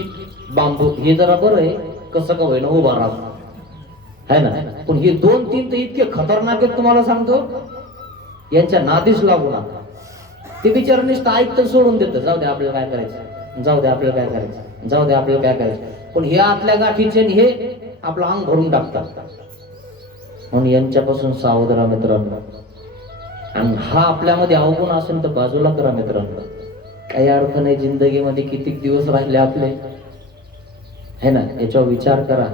बांबू हे जरा बरं आहे, कसं का होईना उभा राहत है ना. पण हे 2-3 तर इतके खतरनाक आहेत तुम्हाला सांगतो, यांच्या नादीच लागू नका. ते बिचार नुसतं ऐकतं सोडून देतं, जाऊ दे आपल्याला काय करायचं, जाऊ दे आपल्याला काय करायचं, जाऊ दे आपल्याला काय करायचं. पण हे आतल्या गाठीचे आणि हे आपलं अंग भरून टाकतात. म्हणून यांच्यापासून सावध राहा मित्रांनो. आणि हा आपल्यामध्ये अवगुण असेल तर बाजूला करा मित्रांनो. काही अर्थ नाही जिंदगीमध्ये, कितीक दिवस राहिले आपले है ना, याच्यावर विचार करा,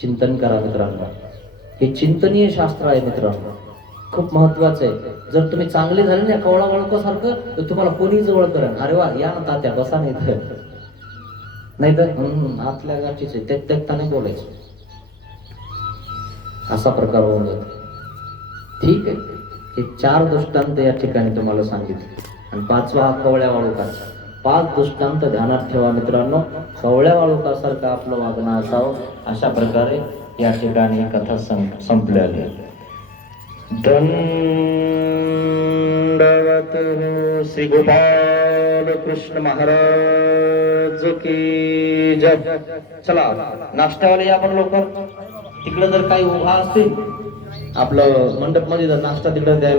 चिंतन करा मित्रांनो. हे चिंतनीय शास्त्र आहे मित्रांनो, खूप महत्वाचं आहे. जर तुम्ही चांगले झाले ना कवळा वळकासारखं, तर तुम्हाला कोणी जवळ करेन, अरे वा या ना तात्या बसा, नाही तर आतल्या गाठीचे त्यात नाही बोलायचं, असा प्रकार होऊन जातो. ठीक आहे, हे 4 दृष्टांत या ठिकाणी तुम्हाला सांगितले. आणि 5वा हा कवळ्या वाळूकाचा. 5 दृष्टांत ध्यानात ठेवा मित्रांनो. कवळ्या वाळूकासारखं आपलं वागणं असावं, अशा प्रकारे या ठिकाणी कथा संपलेली. दंडवत श्री गोपाल कृष्ण महाराज की जय. चला नाश्त्यावाले या पण लवकर. तिकडे जर काही उभा असतील आपलं मंडप मध्ये, जर नाश्ता तिकडे द्यायला